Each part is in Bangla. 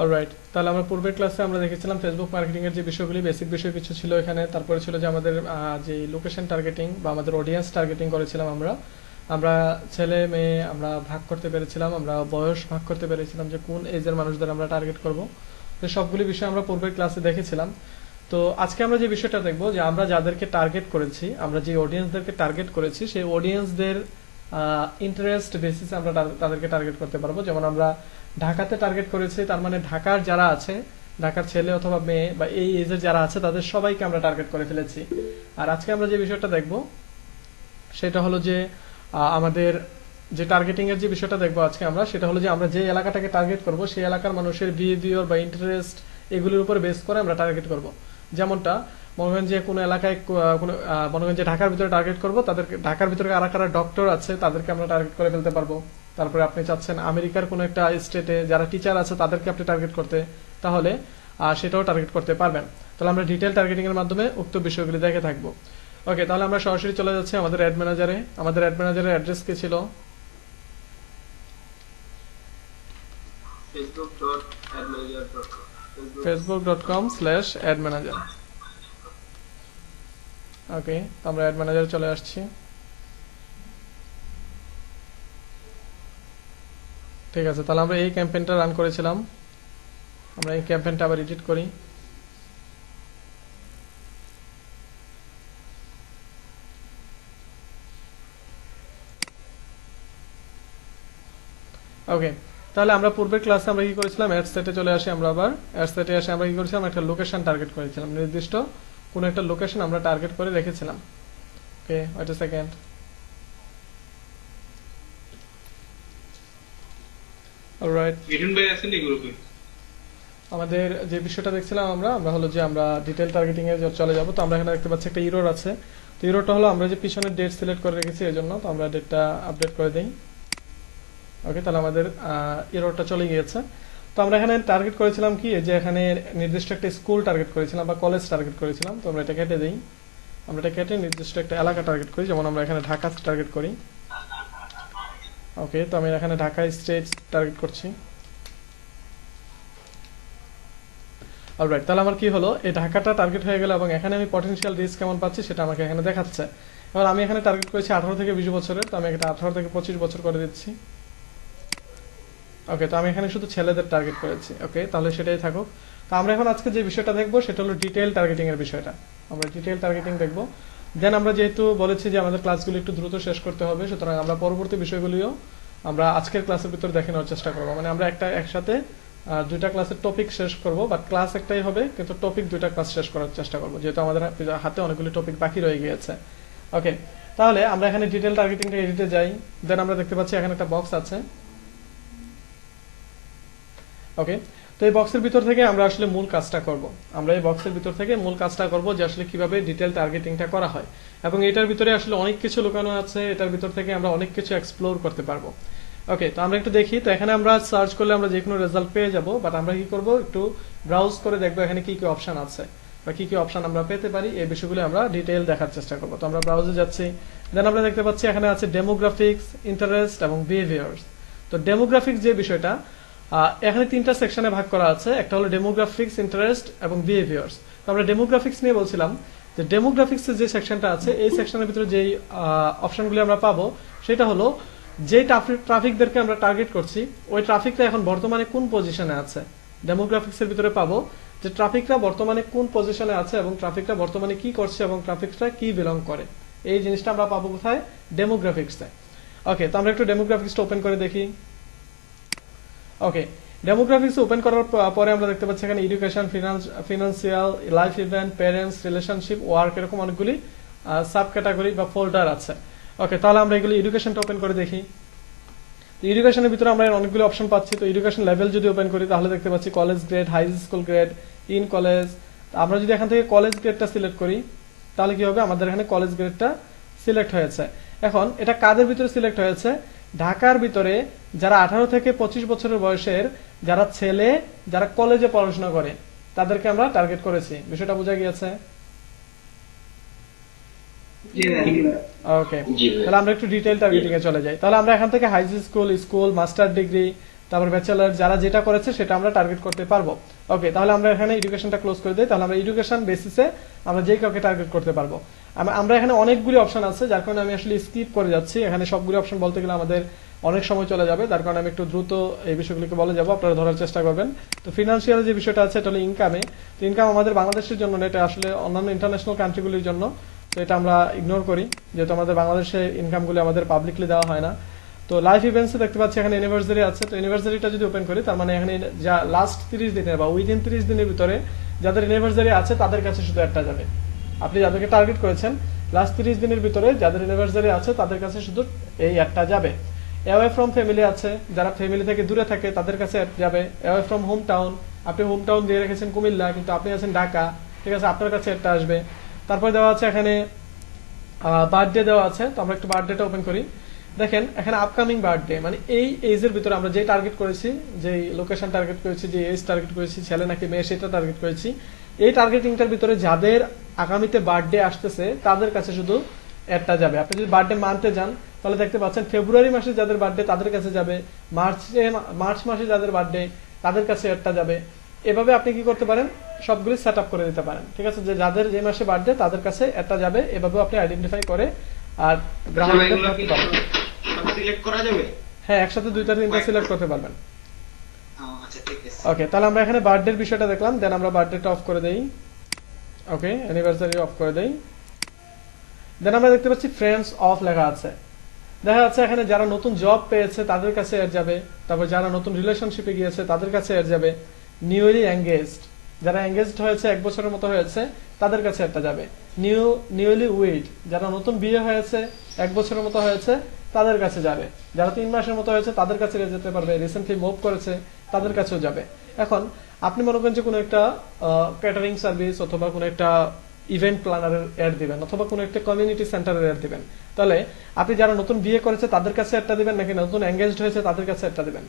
অলরাইট, তাহলে আমরা পূর্বের ক্লাসে আমরা দেখেছিলাম ফেসবুক মার্কেটিং এর যে বিষয়গুলি, বেসিক বিষয় কিছু ছিল এখানে। তারপরে ছিল যে আমাদের যে লোকেশন টার্গেটিং বা আমাদের অডিয়েন্স টার্গেটিং করেছিলাম আমরা। আমরা ছেলে মেয়ে আমরা ভাগ করতে পেরেছিলাম, আমরা বয়স ভাগ করতে পেরেছিলাম যে কোন এজের মানুষদের আমরা টার্গেট করব। তো সবগুলি বিষয় আমরা পূর্বের ক্লাসে দেখেছিলাম। তো আজকে আমরা যে বিষয়টা দেখব যে আমরা যাদেরকে টার্গেট করেছি, আমরা যে অডিয়েন্সদেরকে টার্গেট করেছি, সেই অডিয়েন্সদের ইন্টারেস্ট বেসিসে আমরা তাদেরকে টার্গেট করতে পারবো। যেমন আমরা ঢাকাতে টার্গেট করেছি, তার মানে ঢাকার যারা আছে, ঢাকার ছেলে অথবা মেয়ে বা এই এজের যারা আছে তাদের সবাইকে আমরা টার্গেট করে ফেলেছি। আর আজকে আমরা যে বিষয়টা দেখব সেটা হলো যে আমাদের যে টার্গেটিং এর যে বিষয়টা দেখবো আজকে আমরা, সেটা হলো যে আমরা যে এলাকাটাকে টার্গেট করব সেই এলাকার মানুষের বিহেভিয়ার বা ইন্টারেস্ট এগুলোর উপর বেস করে আমরা টার্গেট করব। যেমনটা মনে করেন যে কোনো এলাকায় কোনো মনে করেন যে ঢাকার ভিতরে টার্গেট করব, তাদেরকে ঢাকার ভিতরে কারা কারা ডক্টর আছে তাদেরকে আমরা টার্গেট করে ফেলতে পারবো। তারপরে আপনি চাচ্ছেন আমেরিকার কোনো একটা স্টেটে যারা টিচার আছে তাদেরকে আপনি টার্গেট করতে, তাহলে সেটাও টার্গেট করতে পারবেন। তাহলে আমরা ডিটেল টার্গেটিং এর মাধ্যমে উক্ত বিষয়গুলি দেখে থাকবো। ওকে, তাহলে আমরা সরাসরি চলে যাচ্ছি আমাদের অ্যাড ম্যানেজারে। আমাদের অ্যাড ম্যানেজারের অ্যাড্রেস কি ছিল? facebook.admanager.com/admanager। ওকে, তো আমরা অ্যাড ম্যানেজারে চলে আসছি। ঠিক আছে, তাহলে আমরা এই ক্যাম্পেইনটা রান করেছিলাম। আমরা এই ক্যাম্পেইনটা আবার এডিট করি। ওকে, তাহলে আমরা পূর্বের ক্লাসে আমরা কি করেছিলাম, অ্যাড সেটে চলে আসি। আমরা আবার অ্যাড সেটে এসে আমরা কি করেছিলাম, একটা লোকেশন টার্গেট করেছিলাম, নির্দিষ্ট কোনো একটা লোকেশন আমরা টার্গেট করে রেখেছিলাম। Okay, wait a second. Alright, Mithun ভাই আছেন এই গ্রুপে? আমাদের যে বিষয়টা দেখছিলাম আমরা আমরা হলো যে আমরা ডিটেল টার্গেটিং এ চলে যাব। তো আমরা এখানে দেখতে পাচ্ছি একটা ইরর আছে। তো ইররটা হলো আমরা যে পিছনের ডেট সিলেক্ট করে রেখেছি এজন্য। তো আমরা ডেটটা আপডেট করে দেই। ওকে, তাহলে আমাদের ইররটা চলে গিয়েছে। তো আমরা এখানে টার্গেট করেছিলাম কি, যে এখানে নির্দিষ্ট একটা স্কুল টার্গেট করেছিলাম বা কলেজ টার্গেট করেছিলাম। তো আমরা এটা কেটে দেই। আমরা এটা কেটে নির্দিষ্ট একটা এলাকা টার্গেট করি, যেমন আমরা এখানে ঢাকা টার্গেট করি। ওকে, তো আমি এখানে ঢাকা স্টেট টার্গেট করছি। অলরাইট, তাহলে আমার কি হলো, এই ঢাকাটা টার্গেট হয়ে গেল এবং এখানে আমি পটেনশিয়াল রিস্ক কেমন পাচ্ছি সেটা আমাকে এখানে দেখাচ্ছে। এবার আমি এখানে টার্গেট করেছি 18 থেকে 20 বছরের, তো আমি এটা 18 থেকে 25 বছর করে দিচ্ছি। ওকে, তো আমি এখানে শুধু ছেলেদের টার্গেট করেছি। ওকে, তাহলে সেটাই থাকুক। তো আমরা এখন আজকে যে বিষয়টা দেখবো সেটা হলো ডিটেইল টার্গেটিং এর বিষয়টা। আমরা ডিটেইল টার্গেটিং দেখবো। দেন আমরা যেহেতু বলেছি যে আমাদের ক্লাসগুলো একটু দ্রুত শেষ করতে হবে, সুতরাং আমরা পরবর্তী বিষয়গুলিও আমরা আজকের ক্লাসের ভিতর দেখে নেওয়ার চেষ্টা করবো। মানে আমরা একসাথে দুইটা ক্লাসের টপিক শেষ করব, বাট ক্লাস একটাই হবে কিন্তু টপিক দুইটা ক্লাস শেষ করার চেষ্টা করব, যেহেতু আমাদের হাতে অনেকগুলি টপিক বাকি রয়ে গিয়েছে। ওকে, তাহলে আমরা এখানে ডিটেল টার্গেটিংটা এডিটে যাই। দেন আমরা দেখতে পাচ্ছি এখানে একটা বক্স আছে। ওকে, তো এই বক্সের ভিতর থেকে আমরা আসলে মূল কাজটা করব। আমরা এই বক্সের ভিতর থেকে মূল কাজটা করব যে আসলে কিভাবে ডিটেল টার্গেটিংটা করা হয়, এবং এটার ভিতরে আসলে অনেক কিছু লুকানো আছে। এটার ভিতর থেকে আমরা অনেক কিছু এক্সপ্লোর করতে পারবো। ওকে, তো আমরা একটু দেখি। তো এখানে আমরা সার্চ করলে আমরা যে কোনো রেজাল্ট পেয়ে যাব, বাট আমরা কি করব, একটু ব্রাউজ করে দেখবো এখানে কি কি অপশন আছে বা কি কি অপশন আমরা পেতে পারি। এই বিষয়গুলো আমরা ডিটেইল দেখার চেষ্টা করব। তো আমরা ব্রাউজে যাচ্ছি। দেন আমরা দেখতে পাচ্ছি এখানে আছে ডেমোগ্রাফিক্স, ইন্টারেস্ট এবং বিহেভিয়ার্স। তো ডেমোগ্রাফিক্স যে বিষয়টা, এখানে তিনটা সেকশনে ভাগ করা আছে। একটা হলো ডেমোগ্রাফিক্স, ইন্টারেস্ট এবং বিহেভিয়ার্স। তো আমরা ডেমোগ্রাফিক্স নিয়ে বলছিলাম যে ডেমোগ্রাফিক্সের যে সেকশনটা আছে, এই সেকশনের ভিতরে যেই অপশনগুলি আমরা পাবো সেটা হলো যে ট্রাফিকদেরকে আমরা টার্গেট করছি ওই ট্রাফিকটা এখন বর্তমানে কোন পজিশনে আছে। ডেমোগ্রাফিক্সের ভিতরে পাবো যে ট্রাফিকটা বর্তমানে কোন পজিশনে আছে এবং ট্রাফিকটা বর্তমানে কি করছে এবং ট্রাফিকটা কি বিলং করে। এই জিনিসটা আমরা পাবো কোথায়, ডেমোগ্রাফিক্সে। ওকে, তো আমরা একটু ডেমোগ্রাফিক্সটা ওপেন করে দেখি। ওকে, ডেমোগ্রাফিক্স ওপেন করার পরে আমরা দেখতে পাচ্ছি এখানে education, financial, life event, parents, relationship, work, এরকম অনেকগুলি সাব ক্যাটাগরি বা ফোল্ডার আছে। ওকে, তাহলে আমরা এগুলি এডুকেশনটা ওপেন করে দেখি। এডুকেশনের ভিতরে আমরা অনেকগুলো অপশন পাচ্ছি। তো এডুকেশন লেভেল যদি ওপেন করি তাহলে দেখতে পাচ্ছি college grade, high school grade, in college. আমরা যদি এখান থেকে কলেজ গ্রেডটা সিলেক্ট করি তাহলে কি হবে, আমাদের এখানে কলেজ গ্রেডটা সিলেক্ট হয়েছে। এখন এটা কাদের ভিতরে সিলেক্ট হয়েছে, ঢাকার ভিতরে যারা 18 থেকে 25 বছরের বয়সের যারা ছেলে, যারা কলেজে পড়াশোনা করে তাদেরকে আমরা টার্গেট করেছি। বিষয়টা বোঝা গিয়েছে? ওকে, তাহলে আমরা একটু ডিটেইল টার্গেটিং এ চলে যাই। তাহলে আমরা এখান থেকে high school, school, master degree, তারপর ব্যাচেলার, যারা যেটা করেছে সেটা আমরা টার্গেট করতে পারবো। ওকে, তাহলে আমরা এখানে এডুকেশনটা ক্লোজ করে দিই। তাহলে আমরা এডুকেশন বেসিসে আমরা যে কাউকে টার্গেট করতে পারবো। আমরা এখানে অনেকগুলি অপশন আছে, যার কারণে আমি আসলে স্কিপ করে যাচ্ছি। এখানে সবগুলি অপশন বলতে গেলে আমাদের অনেক সময় চলে যাবে, তার কারণে আমি একটু দ্রুত এই বিষয়গুলিকে বলে যাবো, আপনারা ধরার চেষ্টা করবেন। তো ফিনান্সিয়াল যে বিষয়টা আছে এটা হলো ইনকামে। তো ইনকাম আমাদের বাংলাদেশের জন্য না, এটা আসলে অন্যান্য ইন্টারন্যাশনাল কান্ট্রিগুলির জন্য। তো এটা আমরা ইগনোর করি, যেহেতু আমাদের বাংলাদেশে ইনকামগুলি আমাদের পাবলিকলি দেওয়া হয় না। তো লাইফ ইভেন্টসে দেখতে পাচ্ছি এখানে ইউনিভার্সারি আছে। তো ইউনিভার্সারিটা যদি ওপেন করি, তার মানে এখানে যা লাস্ট 30 দিনের বা উইদিন 30 দিনের ভিতরে যাদের ইউনিভার্সারি আছে তাদের কাছে শুধু একটা যাবে। আপনি যাদেরকে টার্গেট করেছেন লাস্ট 30 দিনের ভিতরে যাদের ইউনিভার্সারি আছে তাদের কাছে শুধু এই একটা যাবে। অ্যাওয়ে ফ্রম ফ্যামিলি আছে, যারা ফ্যামিলি থেকে দূরে থাকে তাদের কাছে যাবে। অ্যাওয়ে ফ্রম হোম টাউন, আপনি হোম টাউন দিয়ে রেখেছেন কুমিল্লা কিন্তু আপনি আছেন ঢাকা, ঠিক আছে, আপনার কাছে একটা আসবে। তারপরে দেওয়া আছে এখানে বার্থডে দেওয়া আছে। তো আমরা একটু বার্থডেটা ওপেন করি। দেখেন এখানে আপকামিং বার্থডে, মানে এই এজের ভিতরে আমরা যে টার্গেট করেছি, যে লোকেশন টার্গেট করেছি, যে এজ টার্গেট করেছি, ছেলে নাকি মেয়ে সেটা টার্গেট করেছি, এই টার্গেটিংটার ভিতরে যাদের আগামীতে বার্থডে আসতেছে তাদের কাছে শুধু একটা যাবে। আপনি যদি বার্থডে মানতে যান তাহলে দেখতে পাচ্ছেন ফেব্রুয়ারি মাসে যাদের বার্থডে তাদের কাছে যাবে, মার্চ মাসে যাদের বার্থডে তাদের কাছে একটা যাবে। এভাবে আপনি কি করতে পারেন, সবগুলি সেট আপ করে দিতে পারেন, ঠিক আছে, যে যাদের যে মাসে বার্থডে তাদের কাছে একটা যাবে। এভাবেও আপনি আইডেন্টিফাই করে আর গ্রাহকদের ধরতে পারবেন। সিলেক্ট করা যাবে? হ্যাঁ, একসাথে দুইটা তিনটা সিলেক্ট করতে পারবেন। আচ্ছা ঠিক আছে। ওকে, তাহলে আমরা এখানে বার্থডের বিষয়টা দেখলাম, দেন আমরা বার্থডেটা অফ করে দেই। ওকে, অ্যানিভার্সারি অফ করে দেই। দেন আমরা দেখতে পাচ্ছি ফ্রেন্ডস অফ লেখা আছে। দেখা যাচ্ছে এখানে যারা নতুন জব পেয়েছে তাদের কাছে এড যাবে, তারপর যারা নতুন রিলেশনশিপে গিয়েছে তাদের কাছে এড যাবে। নিউলি এঙ্গেজড, যারা এঙ্গেজড হয়েছে 1 বছরের মতো হয়েছে তাদের কাছে একটা যাবে। নিউলি উইড, যারা নতুন বিয়ে হয়েছে 1 বছরের মতো হয়েছে তাদের কাছে যাবে। যারা 3 মাসের মতো হয়েছে তাদের কাছে যেতে পারবে। রিসেন্টলি মুভ করেছে তাদের কাছেও যাবে। এখন আপনি মনে করেন যে কোনো একটা ক্যাটারিং সার্ভিস অথবা কোনো একটা ইভেন্ট প্ল্যানারের অ্যাড দিবেন অথবা কোনো একটা কমিউনিটি সেন্টারের অ্যাড দিবেন, তাহলে আপনি যারা নতুন বিয়ে করেছে তাদের কাছে একটা দিবেন নাকি নতুন এঙ্গেজড হয়েছে তাদের কাছে একটা দিবেন?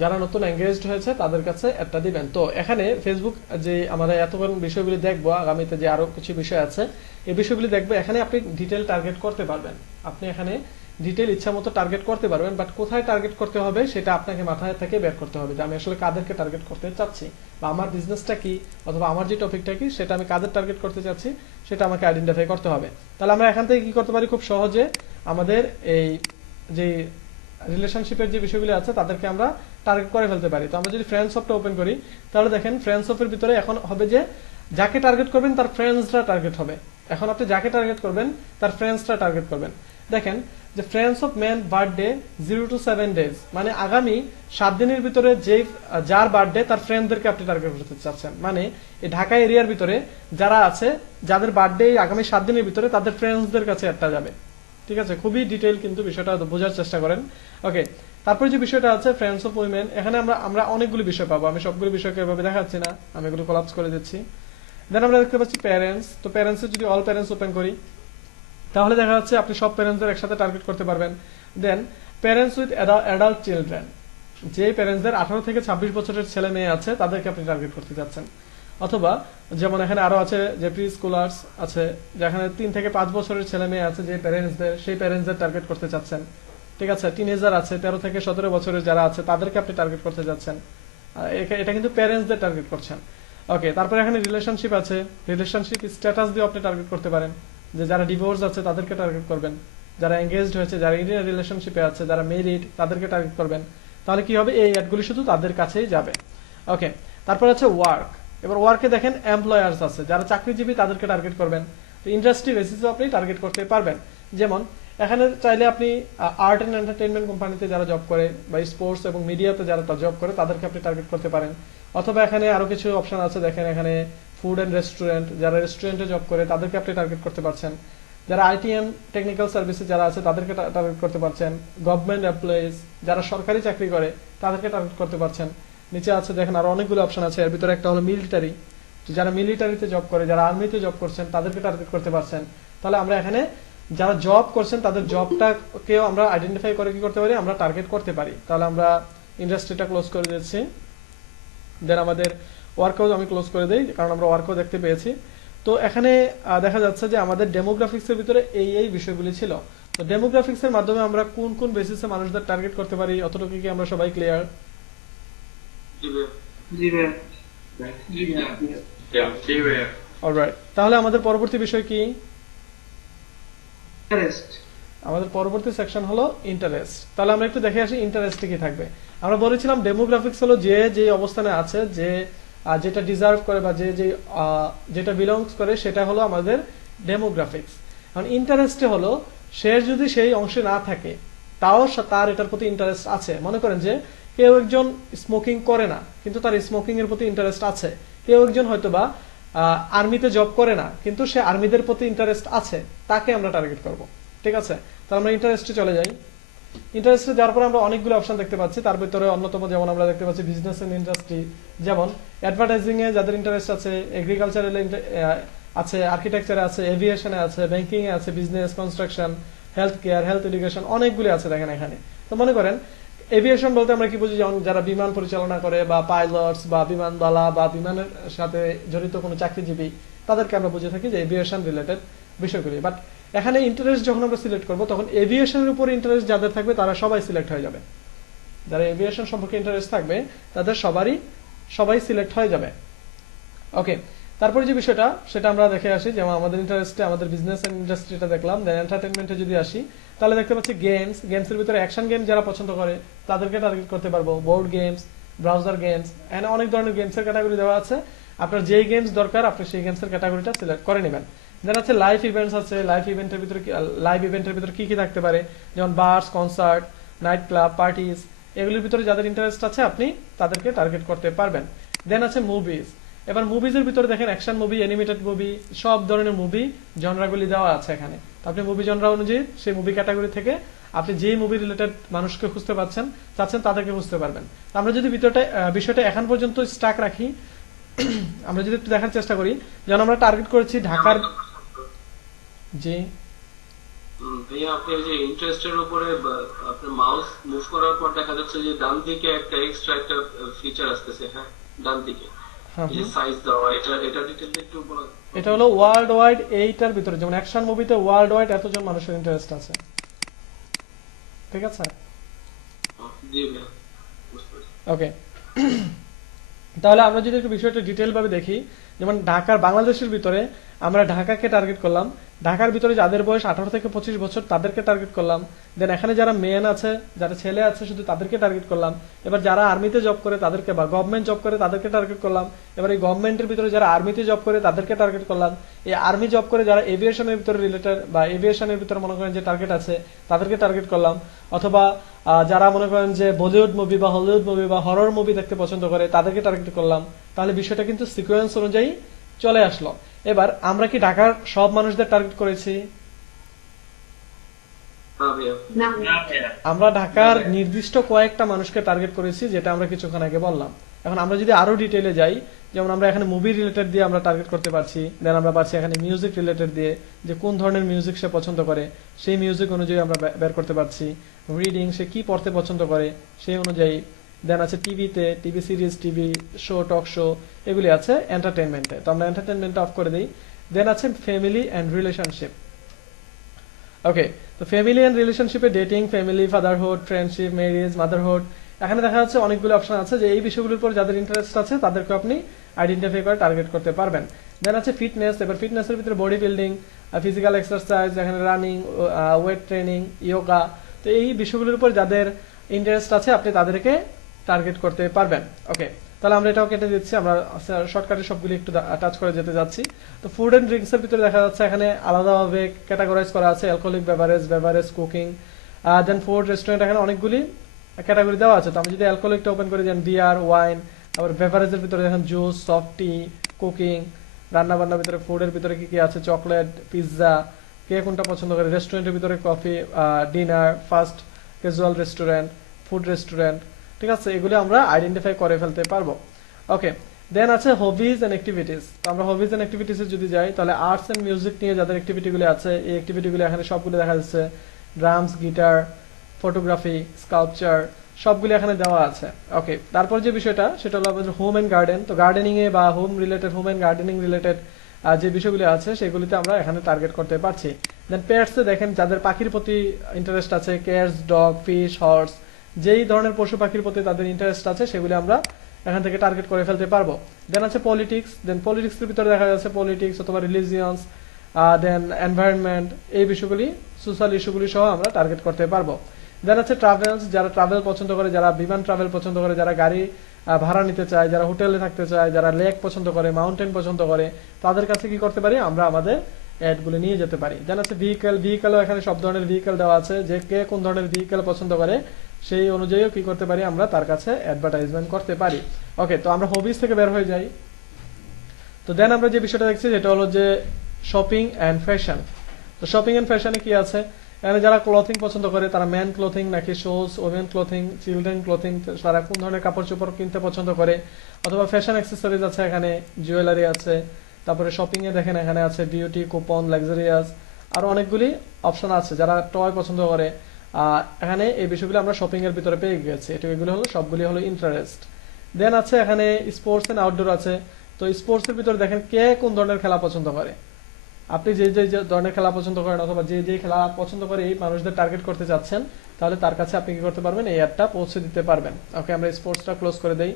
যারা নতুন এঙ্গেজড হয়েছে তাদের কাছে একটা দিবেন। তো এখানে ফেসবুক যে আমরা এতক্ষণ বিষয়গুলি দেখবো, আগামীতে যে আরো কিছু বিষয় আছে এই বিষয়গুলি দেখবো, এখানে আপনি ডিটেল টার্গেট করতে পারবেন। আপনি এখানে ডিটেল ইচ্ছা মতো টার্গেট করতে পারবেন, বাট কোথায় টার্গেট করতে হবে সেটা আপনাকে মাথায় থেকে বের করতে হবে, যে আমি আসলে কাদেরকে টার্গেট করতে চাচ্ছি বা আমার বিজনেসটা কি অথবা আমার যে টপিকটা কি সেটা আমি কাদের টার্গেট করতে চাচ্ছি সেটা আমাকে আইডেন্টিফাই করতে হবে। তাহলে আমরা এখান থেকে কি করতে পারি, খুব সহজে আমাদের এই যে রিলেশনশিপের যে বিষয়গুলি আছে তাদেরকে আমরা টার্গেট করে ফেলতে পারি। তো আমরা যদি ফ্রেন্ডস অফটা ওপেন করি তাহলে দেখেন ফ্রেন্ডস অফের ভিতরে এখন হবে যে যাকে টার্গেট করবেন তার ফ্রেন্ডসরা টার্গেট হবে। এখন আপনি যাকে টার্গেট করবেন তার ফ্রেন্ডসরা টার্গেট করবেন। দেখেন যে friends of man birthday 0 to 7 days, মানে আগামী 7 দিনের ভিতরে যার বার্থডে তার ফ্রেন্ডদেরকে আপনি টার্গেট করতে চাচ্ছেন। মানে এই ঢাকা এরিয়ার ভিতরে যারা আছে যাদের বার্থডে আগামী 7 দিনের ভিতরে তাদের ফ্রেন্ডসদের কাছে একটা যাবে। ঠিক আছে, খুবই ডিটেইল কিন্তু বিষয়টা বোঝার চেষ্টা করেন। ওকে, তারপরে যে বিষয়টা আছে ফ্রেন্ডস অফ উইমেন, এখানে আমরা অনেকগুলো বিষয় পাবো। আমি সবগুলো বিষয়কে এভাবে দেখাচ্ছি না, আমি এগুলো কোলাপস করে দিচ্ছি। দেন আমরা দেখতে পাচ্ছি প্যারেন্টস। তো প্যারেন্টসের যদি অল প্যারেন্টস ওপেন করি তাহলে দেখা যাচ্ছে আপনি সব প্যারেন্টসদের একসাথে টার্গেট করতে পারবেন। দেন প্যারেন্টস উইথ অ্যাডাল্ট চিলড্রেন, যে প্যারেন্টসদের 18 থেকে 26 বছরের ছেলে মেয়ে আছে তাদেরকে আপনি টার্গেট করতে যাচ্ছেন। অথবা যেমন এখানে আরো আছে যে প্রি স্কুলার্স আছে, যেখানে 3 থেকে 5 বছরের ছেলে মেয়ে আছে যে প্যারেন্টসদের, সেই প্যারেন্টসদের টার্গেট করতে চাচ্ছেন। ঠিক আছে, টিনেজার আছে 13 থেকে 17 বছরের যারা আছে তাদেরকে আপনি টার্গেট করতে যাচ্ছেন। এটা কিন্তু প্যারেন্টসদের টার্গেট করছেন। ওকে, তারপরে এখানে রিলেশনশিপ আছে, রিলেশনশিপ স্ট্যাটাস দিয়ে আপনি টার্গেট করতে পারেন, যে যারা ডিভোর্স আছে তাদেরকে টার্গেট করবেন, যারা এঙ্গেজড হয়েছে, যারা ইন্ডিয়ান রিলেশনশিপে আছে, যারা মেরিড তাদেরকে টার্গেট করবেন। তাহলে কি হবে, এই অ্যাডগুলি শুধু তাদের কাছেই যাবে। ওকে, তারপর আছে ওয়ার্ক। এবার ওয়ার্কে দেখেন এমপ্লয়ার্স আছে, যারা চাকরিজীবী তাদেরকে টার্গেট করবেন। তো ইন্ডাস্ট্রি বেসিসে আপনি টার্গেট করতে পারবেন। যেমন এখানে চাইলে আপনি আর্ট এন্ড এন্টারটেইনমেন্ট কোম্পানিতে যারা জব করে বা স্পোর্টস এবং মিডিয়াতে যারা জব করে তাদেরকে আপনি টার্গেট করতে পারেন। অথবা এখানে আরো কিছু অপশন আছে, দেখেন এখানে ফুড এন্ড রেস্টুরেন্ট, যারা রেস্টুরেন্টে জব করে তাদেরকে আপনি টার্গেট করতে পারছেন। যারা আইটি এন্ড টেকনিক্যাল সার্ভিসে যারা আছে তাদেরকে টার্গেট করতে পারছেন। গভর্নমেন্ট এমপ্লয়িজ, যারা সরকারি চাকরি করে তাদেরকে টার্গেট করতে পারছেন। নিচে আছে দেখেন আরো অনেকগুলো অপশন আছে, এর ভিতরে একটা হলো মিলিটারি, যারা মিলিটারিতে জব করে, যারা আর্মিতে জব করছেন তাদেরকে টার্গেট করতে পারছেন। তাহলে আমরা এখানে যারা জব করছেন তাদের জবটাকেও আমরা আইডেন্টিফাই করে কি করতে পারি, আমরা টার্গেট করতে পারি। তাহলে আমরা ইন্ডাস্ট্রিটা ক্লোজ করে দিচ্ছি। দেন আমাদের ওয়ার্কও আমি ক্লোজ করে দিই, কারণ আমরা ওয়ার্কও দেখতে পেয়েছি। তো এখানে দেখা যাচ্ছে যে আমাদের ডেমোগ্রাফিক্সের ভিতরে এই বিষয়গুলি ছিল। তো ডেমোগ্রাফিক্স এর মাধ্যমে আমরা কোন কোন বেসিসে মানুষদের টার্গেট করতে পারি অতটুকু কি আমরা সবাই ক্লিয়ার? জি ভাইয়া। জি ভাইয়া। জি ভাইয়া। অলরাইট, তাহলে আমাদের পরবর্তী বিষয় কি? ইন্টারেস্ট। আমাদের পরবর্তী সেকশন হলো ইন্টারেস্ট। তাহলে আমরা একটু দেখে আসি ইন্টারেস্টে কি থাকবে। আমরা বলেছিলাম ডেমোগ্রাফিক্স হলো যে যে অবস্থানে আছে, যে যেটা ডিজার্ভ করে বা যেটা বিলংস করে সেটা হলো আমাদের ডেমোগ্রাফিক্স। এখন ইন্টারেস্টে হলো সে যদি সেই অংশে না থাকে তাও তার এটার প্রতি ইন্টারেস্ট আছে। মনে করেন যে কেউ একজন স্মোকিং করে না কিন্তু তার স্মোকিং এর প্রতি ইন্টারেস্ট আছে। কেউ একজন হয়তোবা আর্মিতে জব করে না কিন্তু সে আর্মিদের প্রতি ইন্টারেস্ট আছে, তাকে আমরা টার্গেট করব। ঠিক আছে, তো আমরা ইন্টারেস্টে চলে যাই। ইন্টারেস্টে যাওয়ার পর আমরা অনেকগুলো অপশন দেখতে পাচ্ছি, তার ভিতরে অন্যতম যেমন আমরা দেখতে পাচ্ছি বিজনেস এন্ড ইন্ডাস্ট্রি, যেমন অ্যাডভার্টাইজিং এ যাদের ইন্টারেস্ট আছে, এগ্রিকালচারালে আছে, আর্কিটেকচারে আছে, এভিয়েশনে আছে, ব্যাংকিং এ আছে, business, construction, health care, health education, অনেকগুলি আছে দেখেন এখানে। তো মনে করেন এভিয়েশন বলতে আমরা কি বুঝি, যেমন যারা বিমান পরিচালনা করে বা পাইলটস বা বিমানবালা বা বিমানের সাথে জড়িত কোনো চাকরিজীবী, তাদেরকে আমরা বুঝে থাকি যে এভিয়েশন রিলেটেড বিষয়গুলি। বাট এখানে ইন্টারেস্ট যখন আমরা সিলেক্ট করব তখন এভিয়েশনের উপর ইন্টারেস্ট যাদের থাকবে তারা সবাই সিলেক্ট হয়ে যাবে। যারা এভিয়েশন সম্পর্কে ইন্টারেস্ট থাকবে তাদের সবাই সিলেক্ট হয়ে যাবে। ওকে, তারপরে যে বিষয়টা সেটা আমরা দেখে আসি, যেমন আমাদের ইন্টারেস্টে আমাদের বিজনেস এন্ড ইন্ডাস্ট্রিটা দেখলাম। দেন এন্টারটেইনমেন্টে যদি আসি তাহলে দেখতে পাচ্ছি গেমসের ভিতরে অ্যাকশন গেম যারা পছন্দ করে তাদেরকে টার্গেট করতে পারবো, board games, browser games, and অনেক ধরনের গেমসের ক্যাটাগরি দেওয়া আছে। আপনার যেই গেমস দরকার আপনি সেই গেমসের ক্যাটাগরিটা সিলেক্ট করে নেবেন। দেন আছে লাইভ ইভেন্টস আছে, লাইভ ইভেন্টের ভিতরে কি কি থাকতে পারে, যেমন bars, concert, night club, parties, এগুলোর ভিতরে যাদের ইন্টারেস্ট আছে আপনি তাদেরকে টার্গেট করতে পারবেন। দেন আছে মুভিজ। এবার মুভিজের ভিতরে দেখেন অ্যাকশন মুভি, অ্যানিমেটেড মুভি, সব ধরনের মুভি জনরাগুলি দেওয়া আছে এখানে। তো আপনি মুভি জনরা অনুযায়ী সেই মুভি ক্যাটাগরি থেকে আপনি যেই মুভি রিলেটেড মানুষকে খুঁজতে চাচ্ছেন তাদেরকে খুঁজতে পারবেন। তো আমরা যদি বিষয়টা এখন পর্যন্ত স্টাক রাখি, আমরা যদি একটু দেখার চেষ্টা করি, যেমন আমরা টার্গেট করেছি ঢাকার। জি ভাইয়া, আপনি যে ইন্টারেস্টের উপরে আপনার মাউস মুভ করার পর দেখা যাচ্ছে যে ডান দিকে একটা এক্সট্রা একটা ফিচার আসতেছে। হ্যাঁ, ডান দিকে যে সাইজ দেওয়া, এটা ডিটেইলস একটু বলা। এটা হলো ওয়ার্ল্ড ওয়াইড, এইটার ভিতরে যেমন অ্যাকশন মুভিতে ওয়ার্ল্ড ওয়াইড এতজন মানুষের ইন্টারেস্ট আছে। ঠিক আছে, জি ভাইয়া, বুঝতে পারছি। ওকে। তাহলে আমরা যদি একটু বিষয়টা ডিটেইল ভাবে দেখি, যেমন বাংলাদেশের ভিতরে আমরা ঢাকাকে টার্গেট করলাম। ঢাকার ভিতরে যাদের বয়স 18 থেকে 25 বছর তাদেরকে টার্গেট করলাম। দেন এখানে যারা মেন আছে, যারা ছেলে আছে শুধু তাদেরকে টার্গেট করলাম। এবার যারা আর্মিতে জব করে তাদেরকে বা গভর্নমেন্ট জব করে তাদেরকে টার্গেট করলাম। এবার এই গভর্নমেন্টের ভিতরে যারা আর্মিতে জব করে তাদেরকে টার্গেট করলাম। এই আর্মি জব করে যারা এভিয়েশনের ভিতরে রিলেটেড বা এভিয়েশনের ভিতরে মনে করেন যে টার্গেট আছে তাদেরকে টার্গেট করলাম। অথবা যারা মনে করেন যে বলিউড মুভি বা হলিউড মুভি বা হরর মুভি দেখতে পছন্দ করে তাদেরকে টার্গেট করলাম। তাহলে বিষয়টা কিন্তু সিকোয়েন্স অনুযায়ী চলে আসলো। এবার আমরা কি ঢাকার সব মানুষদের টার্গেট করেছি? আমরা ঢাকার নির্দিষ্ট কয়েকটা মানুষকে টার্গেট করেছি, যেটা আমরা কিছুক্ষণ আগে বললাম। এখন আমরা যদি আরো ডিটেইলে যাই, যেমন আমরা এখানে মুভি রিলেটেড দিয়ে আমরা টার্গেট করতে পারছি। দেন আমরা পারছি এখানে মিউজিক রিলেটেড দিয়ে, যে কোন ধরনের মিউজিক সে পছন্দ করে সেই মিউজিক অনুযায়ী আমরা বের করতে পারছি। রিডিং, সে কি পড়তে পছন্দ করে সেই অনুযায়ী। দেন আছে TV series, TV show, talk show, এগুলি আছে এন্টারটেইনমেন্টে। তো আমরা এন্টারটেইনমেন্টটা অফ করে দিই। দেন আছে ফ্যামিলি এন্ড রিলেশনশিপ। ওকে, তো ফ্যামিলি এন্ড রিলেশনশিপে dating, family, fatherhood, friendship, marriage, motherhood, এখানে দেখা যাচ্ছে অনেকগুলো অপশন আছে যে এই বিষয়গুলোর উপর যাদের ইন্টারেস্ট আছে তাদেরকে আপনি আইডেন্টিফাই করে টার্গেট করতে পারবেন। দেন আছে ফিটনেস। এবার ফিটনেসের ভিতরে বডি বিল্ডিং, ফিজিক্যাল এক্সারসাইজ, এখানে রানিং, ওয়েট ট্রেনিং, ইয়োগা। তো এই বিষয়গুলোর উপর যাদের ইন্টারেস্ট আছে আপনি তাদেরকে টার্গেট করতে পারবেন। ওকে, তাহলে আমরা এটাও কেটে দিচ্ছি, আমরা শর্টকাটে সবগুলি একটু টাচ করে যেতে যাচ্ছি। তো ফুড এন্ড ড্রিঙ্কস এর ভিতরে দেখা যাচ্ছে এখানে আলাদাভাবে ক্যাটাগরাইজ করা আছে, অ্যালকোহলিক বেভারেজ, কুকিং। দেন ফুড, রেস্টুরেন্ট, এখানে অনেকগুলি ক্যাটাগরি দেওয়া আছে। তো আমি যদি অ্যালকোহলিকটা ওপেন করি, যেমন বিয়ার, ওয়াইন, আবার বেভারেজের ভিতরে দেখেন জুস, সফট টি, কুকিং, রান্না বান্নার ভিতরে ফুডের ভিতরে কি কি আছে, চকলেট, পিৎজা, কে কোনটা পছন্দ করে। রেস্টুরেন্টের ভিতরে coffee, dinner, fast casual restaurant, food restaurant. ঠিক আছে, এগুলি আমরা আইডেন্টিফাই করে ফেলতে পারবো। ওকে, দেন আছে হবিজ এন্ড অ্যাক্টিভিটিস। তো আমরা হবিজ এন্ড অ্যাক্টিভিটিসে যদি যাই তাহলে আর্টস এন্ড মিউজিক নিয়ে যাদের অ্যাক্টিভিটিগুলি আছে এই অ্যাক্টিভিটিগুলি এখানে সবগুলো দেখা যাচ্ছে। ড্রামস, গিটার, ফটোগ্রাফি, স্কাল্পচার, সবগুলি এখানে দেওয়া আছে। ওকে, তারপর যে বিষয়টা সেটা হলো আমাদের হোম এন্ড গার্ডেন। তো গার্ডেনিং এ বা হোম এন্ড গার্ডেনিং রিলেটেড যে বিষয়গুলি আছে সেগুলিতে আমরা এখানে টার্গেট করতে পারছি। দেন পেয়ার্সে দেখেন যাদের পাখির প্রতি ইন্টারেস্ট আছে, ক্যাটস, ডগ, ফিশ, হর্স, যেই ধরনের পশু পাখির প্রতি তাদের ইন্টারেস্ট আছে সেগুলি আমরা এখান থেকে টার্গেট করে ফেলতে পারবো। দেন আছে পলিটিক্স, দেন পলিটিক্সের ভিতরে দেখা যাচ্ছে পলিটিক্স অথবা রিলিজিয়ন্স, দেন এনভায়রনমেন্ট, এই বিষয়গুলি সোশ্যাল ইস্যুগুলি সহ আমরা টার্গেট করতে পারবো। দেন আছে ট্রাভেলস, যারা ট্রাভেল পছন্দ করে, যারা বিমান ট্রাভেল পছন্দ করে, যারা গাড়ি ভাড়া নিতে চায়, যারা হোটেলে থাকতে চায়, যারা লেক পছন্দ করে, মাউন্টেন পছন্দ করে, তাদের কাছে কি করতে পারি আমরা আমাদের অ্যাডগুলো নিয়ে যেতে পারি। দেন আছে ভেহিকেল, ভেহিকেলও এখানে সব ধরনের ভেহিকেল দেওয়া আছে, যে কে কোন ধরনের ভেহিকেল পছন্দ করে সেই অনুযায়ীও কি করতে পারি আমরা তার কাছে অ্যাডভার্টাইজমেন্ট করতে পারি। ওকে, তো আমরা হবিস থেকে বের হয়ে যাই। তো দেন আমরা যে বিষয়টা দেখছি সেটা হলো যে শপিং অ্যান্ড ফ্যাশন। তো শপিং অ্যান্ড ফ্যাশনে কি আছে, এখানে যারা ক্লথিং পছন্দ করে তারা ম্যান ক্লথিং নাকি shows, women clothing, children clothing, তারা কোন ধরনের কাপড় চোপড় কিনতে পছন্দ করে, অথবা ফ্যাশন অ্যাক্সেসরিজ আছে, এখানে জুয়েলারি আছে, তারপরে শপিং এ দেখেন এখানে আছে বিউটি, কুপন, লাক্সারিয়াস, আরো অনেকগুলি অপশন আছে। যারা টয় পছন্দ করে এখানে এই বিষয়গুলো আমরা শপিং এর ভিতরে পেয়ে গেছি। এগুলো হলো সবগুলি হলো ইন্টারেস্ট। দেন আছে এখানে স্পোর্টস এন্ড আউটডোর আছে। তো স্পোর্টস এর ভিতরে দেখেন কে কোন ধরনের খেলা পছন্দ করে, আপনি যে যে ধরনের খেলা পছন্দ করেন অথবা যে যে খেলা পছন্দ করে এই মানুষদের টার্গেট করতে যাচ্ছেন, তাহলে তার কাছে আপনি কি করতে পারবেন, এই অ্যাডটা পৌঁছে দিতে পারবেন। ওকে, আমরা স্পোর্টসটা ক্লোজ করে দেই।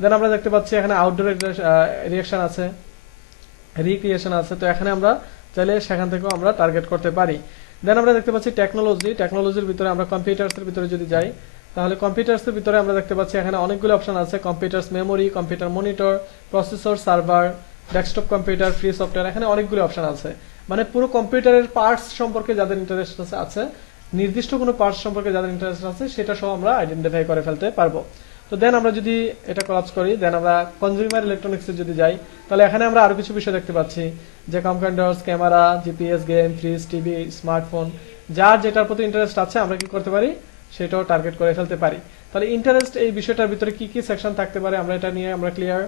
দেন আমরা দেখতে পাচ্ছি এখানে আউটডোর রিঅ্যাকশন আছে, রিক্রিয়েশন আছে। তো এখানে আমরা চাইলে সেখান থেকেও আমরা টার্গেট করতে পারি। দেন আমরা দেখতে পাচ্ছি টেকনোলজি, টেকনোলজির ভিতরে আমরা কম্পিউটার্সের ভিতরে যদি যাই, তাহলে কম্পিউটার্সের ভিতরে আমরা দেখতে পাচ্ছি এখানে অনেকগুলো অপশন আছে। Computers memory, computer monitor, processor, server, desktop computer, free software, এখানে অনেকগুলো অপশন আছে। মানে পুরো কম্পিউটারের পার্টস সম্পর্কে যাদের ইন্টারেস্ট আছে, নির্দিষ্ট কোনো পার্টস সম্পর্কে যাদের ইন্টারেস্ট আছে সেটা সহ আমরা আইডেন্টিফাই করে ফেলতে পারবো। তো দেন আমরা যদি এটা কলাপস করি, দেন আমরা কনজিউমার ইলেকট্রনিক্সে যদি যাই, তাহলে এখানে আমরা আরো কিছু বিষয় দেখতে পাচ্ছি, যে computers, camera, GPS, game, fridge, TV, smartphone, যার যেটার প্রতি ইন্টারেস্ট আছে আমরা কি করতে পারি সেটাও টার্গেট করে ফেলতে পারি। তাহলে ইন্টারেস্ট এই বিষয়টার ভিতরে কি কি সেকশন থাকতে পারে আমরা এটা নিয়ে আমরা ক্লিয়ার?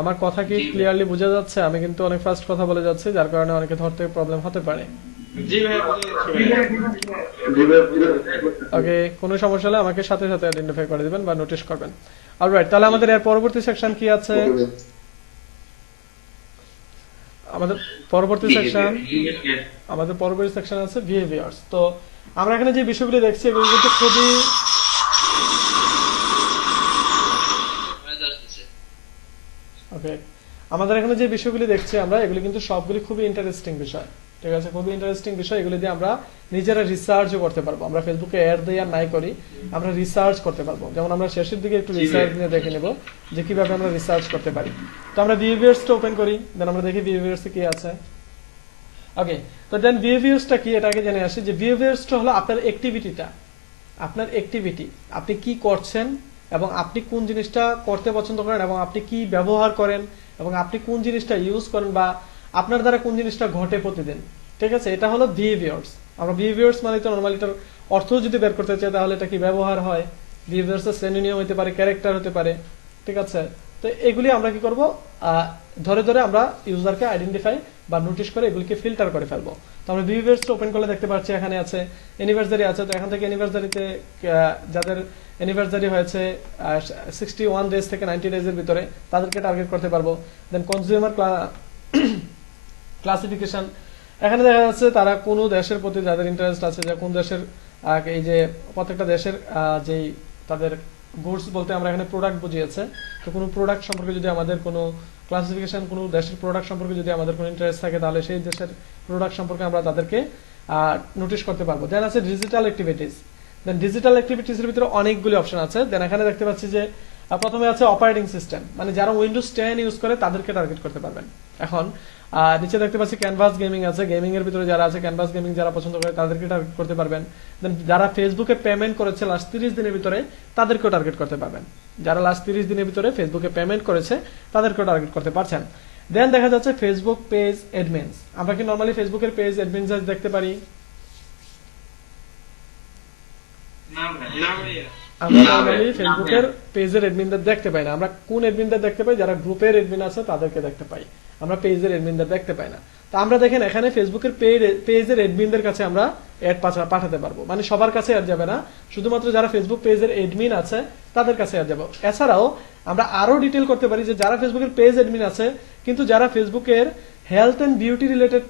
আমার কথা কি ক্লিয়ারলি বোঝা যাচ্ছে? আমি কিন্তু অনেক ফাস্ট কথা বলে যাচ্ছি, যার কারণে অনেকে ধরতে প্রবলেম হতে পারে। ওকে, কোনো সমস্যা হলে আমাকে সাথে সাথে আইডেন্টিফাই করে দিবেন বা নোটিশ করবেন। অলরাইট, তাহলে আমাদের এর পরবর্তী সেকশন কি আছে? আমাদের পরবর্তী সেকশন আছে বিহেভিয়ার্স। তো আমরা এখানে যে বিষয়গুলো দেখছি এগুলো কিন্তু খুবই ওকে, আমাদের এখানে যে বিষয়গুলি দেখছি আমরা এগুলি কিন্তু সবগুলি খুবই ইন্টারেস্টিং বিষয়। ঠিক আছে, খুবই ইন্টারেস্টিং বিষয়। এগুলি দিয়ে আমরা নিজেরা রিসার্চও করতে পারবো। আমরা ফেসবুকে অ্যাড দিয়ে আর নাই করি, আমরা রিসার্চ করতে পারবো। যেমন আমরা শেষের দিকে একটু রিসার্চ নিয়ে দেখে নেব যে কিভাবে আমরা রিসার্চ করতে পারি। তো আমরা বিহেভিয়ার্সটা ওপেন করি, দেন আমরা দেখি বিহেভিয়ার্সে কি আছে। ওকে, তো দেন বিহেভিয়ার্সটা কি এটা আগে জেনে আসি। যে বিহেভিয়ার্সটা হলো আপনার অ্যাক্টিভিটিটা, আপনার অ্যাক্টিভিটি, আপনি কি করছেন এবং আপনি কোন জিনিসটা করতে পছন্দ করেন এবং আপনি কি ব্যবহার করেন এবং আপনি কোন জিনিসটা ইউজ করেন বা আপনার দ্বারা কোন জিনিসটা ঘটে প্রতিদিন। ঠিক আছে, এটা হলো বিহেভিয়ার্স। আমরা বিহেভিয়ার্স মানে তো নরমালি এটার অর্থ যদি বের করতে চাই তাহলে এটা কি ব্যবহার হয়, বিহেভিয়ার্সের শ্রেণী নিয়ম হতে পারে, ক্যারেক্টার হতে পারে। ঠিক আছে, তো এগুলি আমরা কি করব, ধরে ধরে আমরা ইউজারকে আইডেন্টিফাই বা নোটিশ করে এগুলিকে ফিল্টার করে ফেলবো। তো আমরা বিহেভিয়ার্সটা ওপেন করলে দেখতে পাচ্ছি এখানে আছে অ্যানিভার্সারি আছে। তো এখান থেকে অ্যানিভার্সারিতে যাদের অ্যানিভার্সারি হয়েছে 61 ডেজ থেকে 90 ডেজের ভিতরে তাদেরকে টার্গেট করতে পারবো। দেন কনজিউমার ক্লাসিফিকেশন, এখানে দেখা যাচ্ছে তারা কোন দেশের প্রতি যাদের ইন্টারেস্ট আছে, যে কোন দেশের এই যে প্রত্যেকটা দেশের যেই তাদের গুডস বলতে আমরা এখানে প্রোডাক্ট বুঝিয়েছে। তো কোনো প্রোডাক্ট সম্পর্কে যদি আমাদের কোনো ক্লাসিফিকেশন, কোনো দেশের প্রোডাক্ট সম্পর্কে যদি আমাদের কোনো ইন্টারেস্ট থাকে তাহলে সেই দেশের প্রোডাক্ট সম্পর্কে আমরা তাদেরকে নোটিশ করতে পারবো। দেন আছে ডিজিটাল অ্যাক্টিভিটিস। দেন ডিজিটাল অ্যাক্টিভিটিস এর ভিতরে অনেকগুলো অপশন আছে। দেন এখানে দেখতে পাচ্ছি যে প্রথমে আছে অপারেটিং সিস্টেম, মানে যারা উইন্ডোজ 10 ইউজ করে তাদেরকে টার্গেট করতে পারবেন। এখন নিচে দেখতে পাচ্ছি ক্যানভাস গেমিং আছে, গেমিং এর ভিতরে যারা আছে ক্যানভাস গেমিং যারা পছন্দ করে তাদেরকে টার্গেট করতে পারবেন। দেন যারা ফেসবুকে পেমেন্ট করেছে লাস্ট 30 দিনের ভিতরে তাদেরকেও টার্গেট করতে পারবেন। যারা লাস্ট 30 দিনের ভিতরে ফেসবুকে পেমেন্ট করেছে তাদেরকেও টার্গেট করতে পারছেন। দেন দেখা যাচ্ছে ফেসবুক পেজ অ্যাডমিনস। আমরা কি নরমালি ফেসবুকের পেজ অ্যাডমিনস দেখতে পারি? আমরা নরমালি ফেসবুকের পেজের অ্যাডমিনদের দেখতে পাই না। আমরা কোন অ্যাডমিনদের দেখতে পাই? যারা গ্রুপের অ্যাডমিন আছে তাদেরকে দেখতে পাই, আমরা পেজের অ্যাডমিনদের দেখতে পাই না। তো আমরা দেখেন এখানে ফেসবুকের পেজের অ্যাডমিনদের কাছে আমরা অ্যাড পাঠাতে পারবো, মানে সবার কাছে অ্যাড যাবে না, শুধুমাত্র যারা ফেসবুক পেজের অ্যাডমিন আছে তাদের কাছে অ্যাড যাবে। এছাড়াও আমরা আরো ডিটেল করতে পারি যে যারা ফেসবুকের পেজ অ্যাডমিন আছে কিন্তু যারা ফেসবুকের হেলথ এন্ড বিউটি রিলেটেড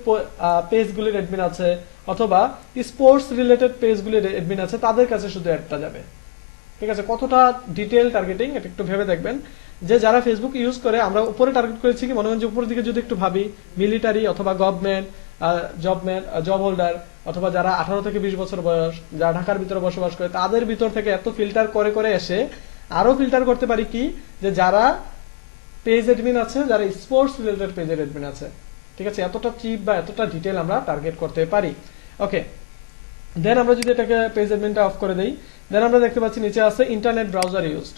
পেজগুলির অ্যাডমিন আছে অথবা স্পোর্টস রিলেটেড পেজগুলির অ্যাডমিন আছে তাদের কাছে শুধু অ্যাডটা যাবে। ঠিক আছে, কতটা ডিটেল টার্গেটিং এটা একটু ভেবে দেখবেন যে যারা ফেসবুক ইউজ করে আমরা উপরে টার্গেট করেছি কি মনে করেন যে উপরের দিকে যদি একটু ভাবি মিলিটারি অথবা গভর্নমেন্ট জব হোল্ডার অথবা যারা 18 থেকে 20 বছর বয়স যারা ঢাকার ভিতরে বসবাস করে তাদের ভিতর থেকে এত ফিল্টার করে করে এসে আরো ফিল্টার করতে পারি কি যে যারা পেজ অ্যাডমিন আছে যারা স্পোর্টস রিলেটেড পেজের অ্যাডমিন আছে। ঠিক আছে, এতটা চিপ বা এতটা ডিটেল আমরা টার্গেট করতে পারি। ওকে, দেন আমরা যদি এটাকে পেজ অ্যাডমিনটা অফ করে দেই দেন আমরা দেখতে পাচ্ছি নিচে আছে ইন্টারনেট ব্রাউজার ইউজড।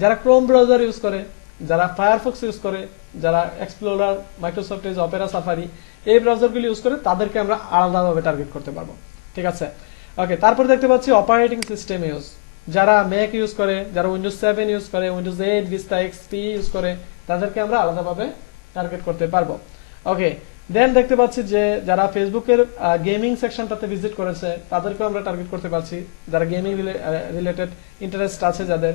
যারা ক্রোম ব্রাউজার ইউজ করে, যারা ফায়ারফক্স ইউজ করে, যারা explorer, Microsoft Edge, Opera, safari এই ব্রাউজারগুলো ইউজ করে তাদেরকে আমরা আলাদাভাবে টার্গেট করতে পারবো। ঠিক আছে, ওকে, তারপর দেখতে পাচ্ছি অপারেটিং সিস্টেম ইউজ। যারা ম্যাক ইউজ করে, যারা উইন্ডোজ 7 ইউজ করে, উইন্ডোজ 8, ভিস্তা, এক্সপি ইউজ করে তাদেরকে আমরা আলাদাভাবে টার্গেট করতে পারবো। ওকে, দেন দেখতে পাচ্ছি যে যারা ফেসবুকের গেমিং সেকশনটাতে ভিজিট করেছে তাদেরকে আমরা টার্গেট করতে পারছি। যারা গেমিং রিলেটেড ইন্টারেস্ট আছে যাদের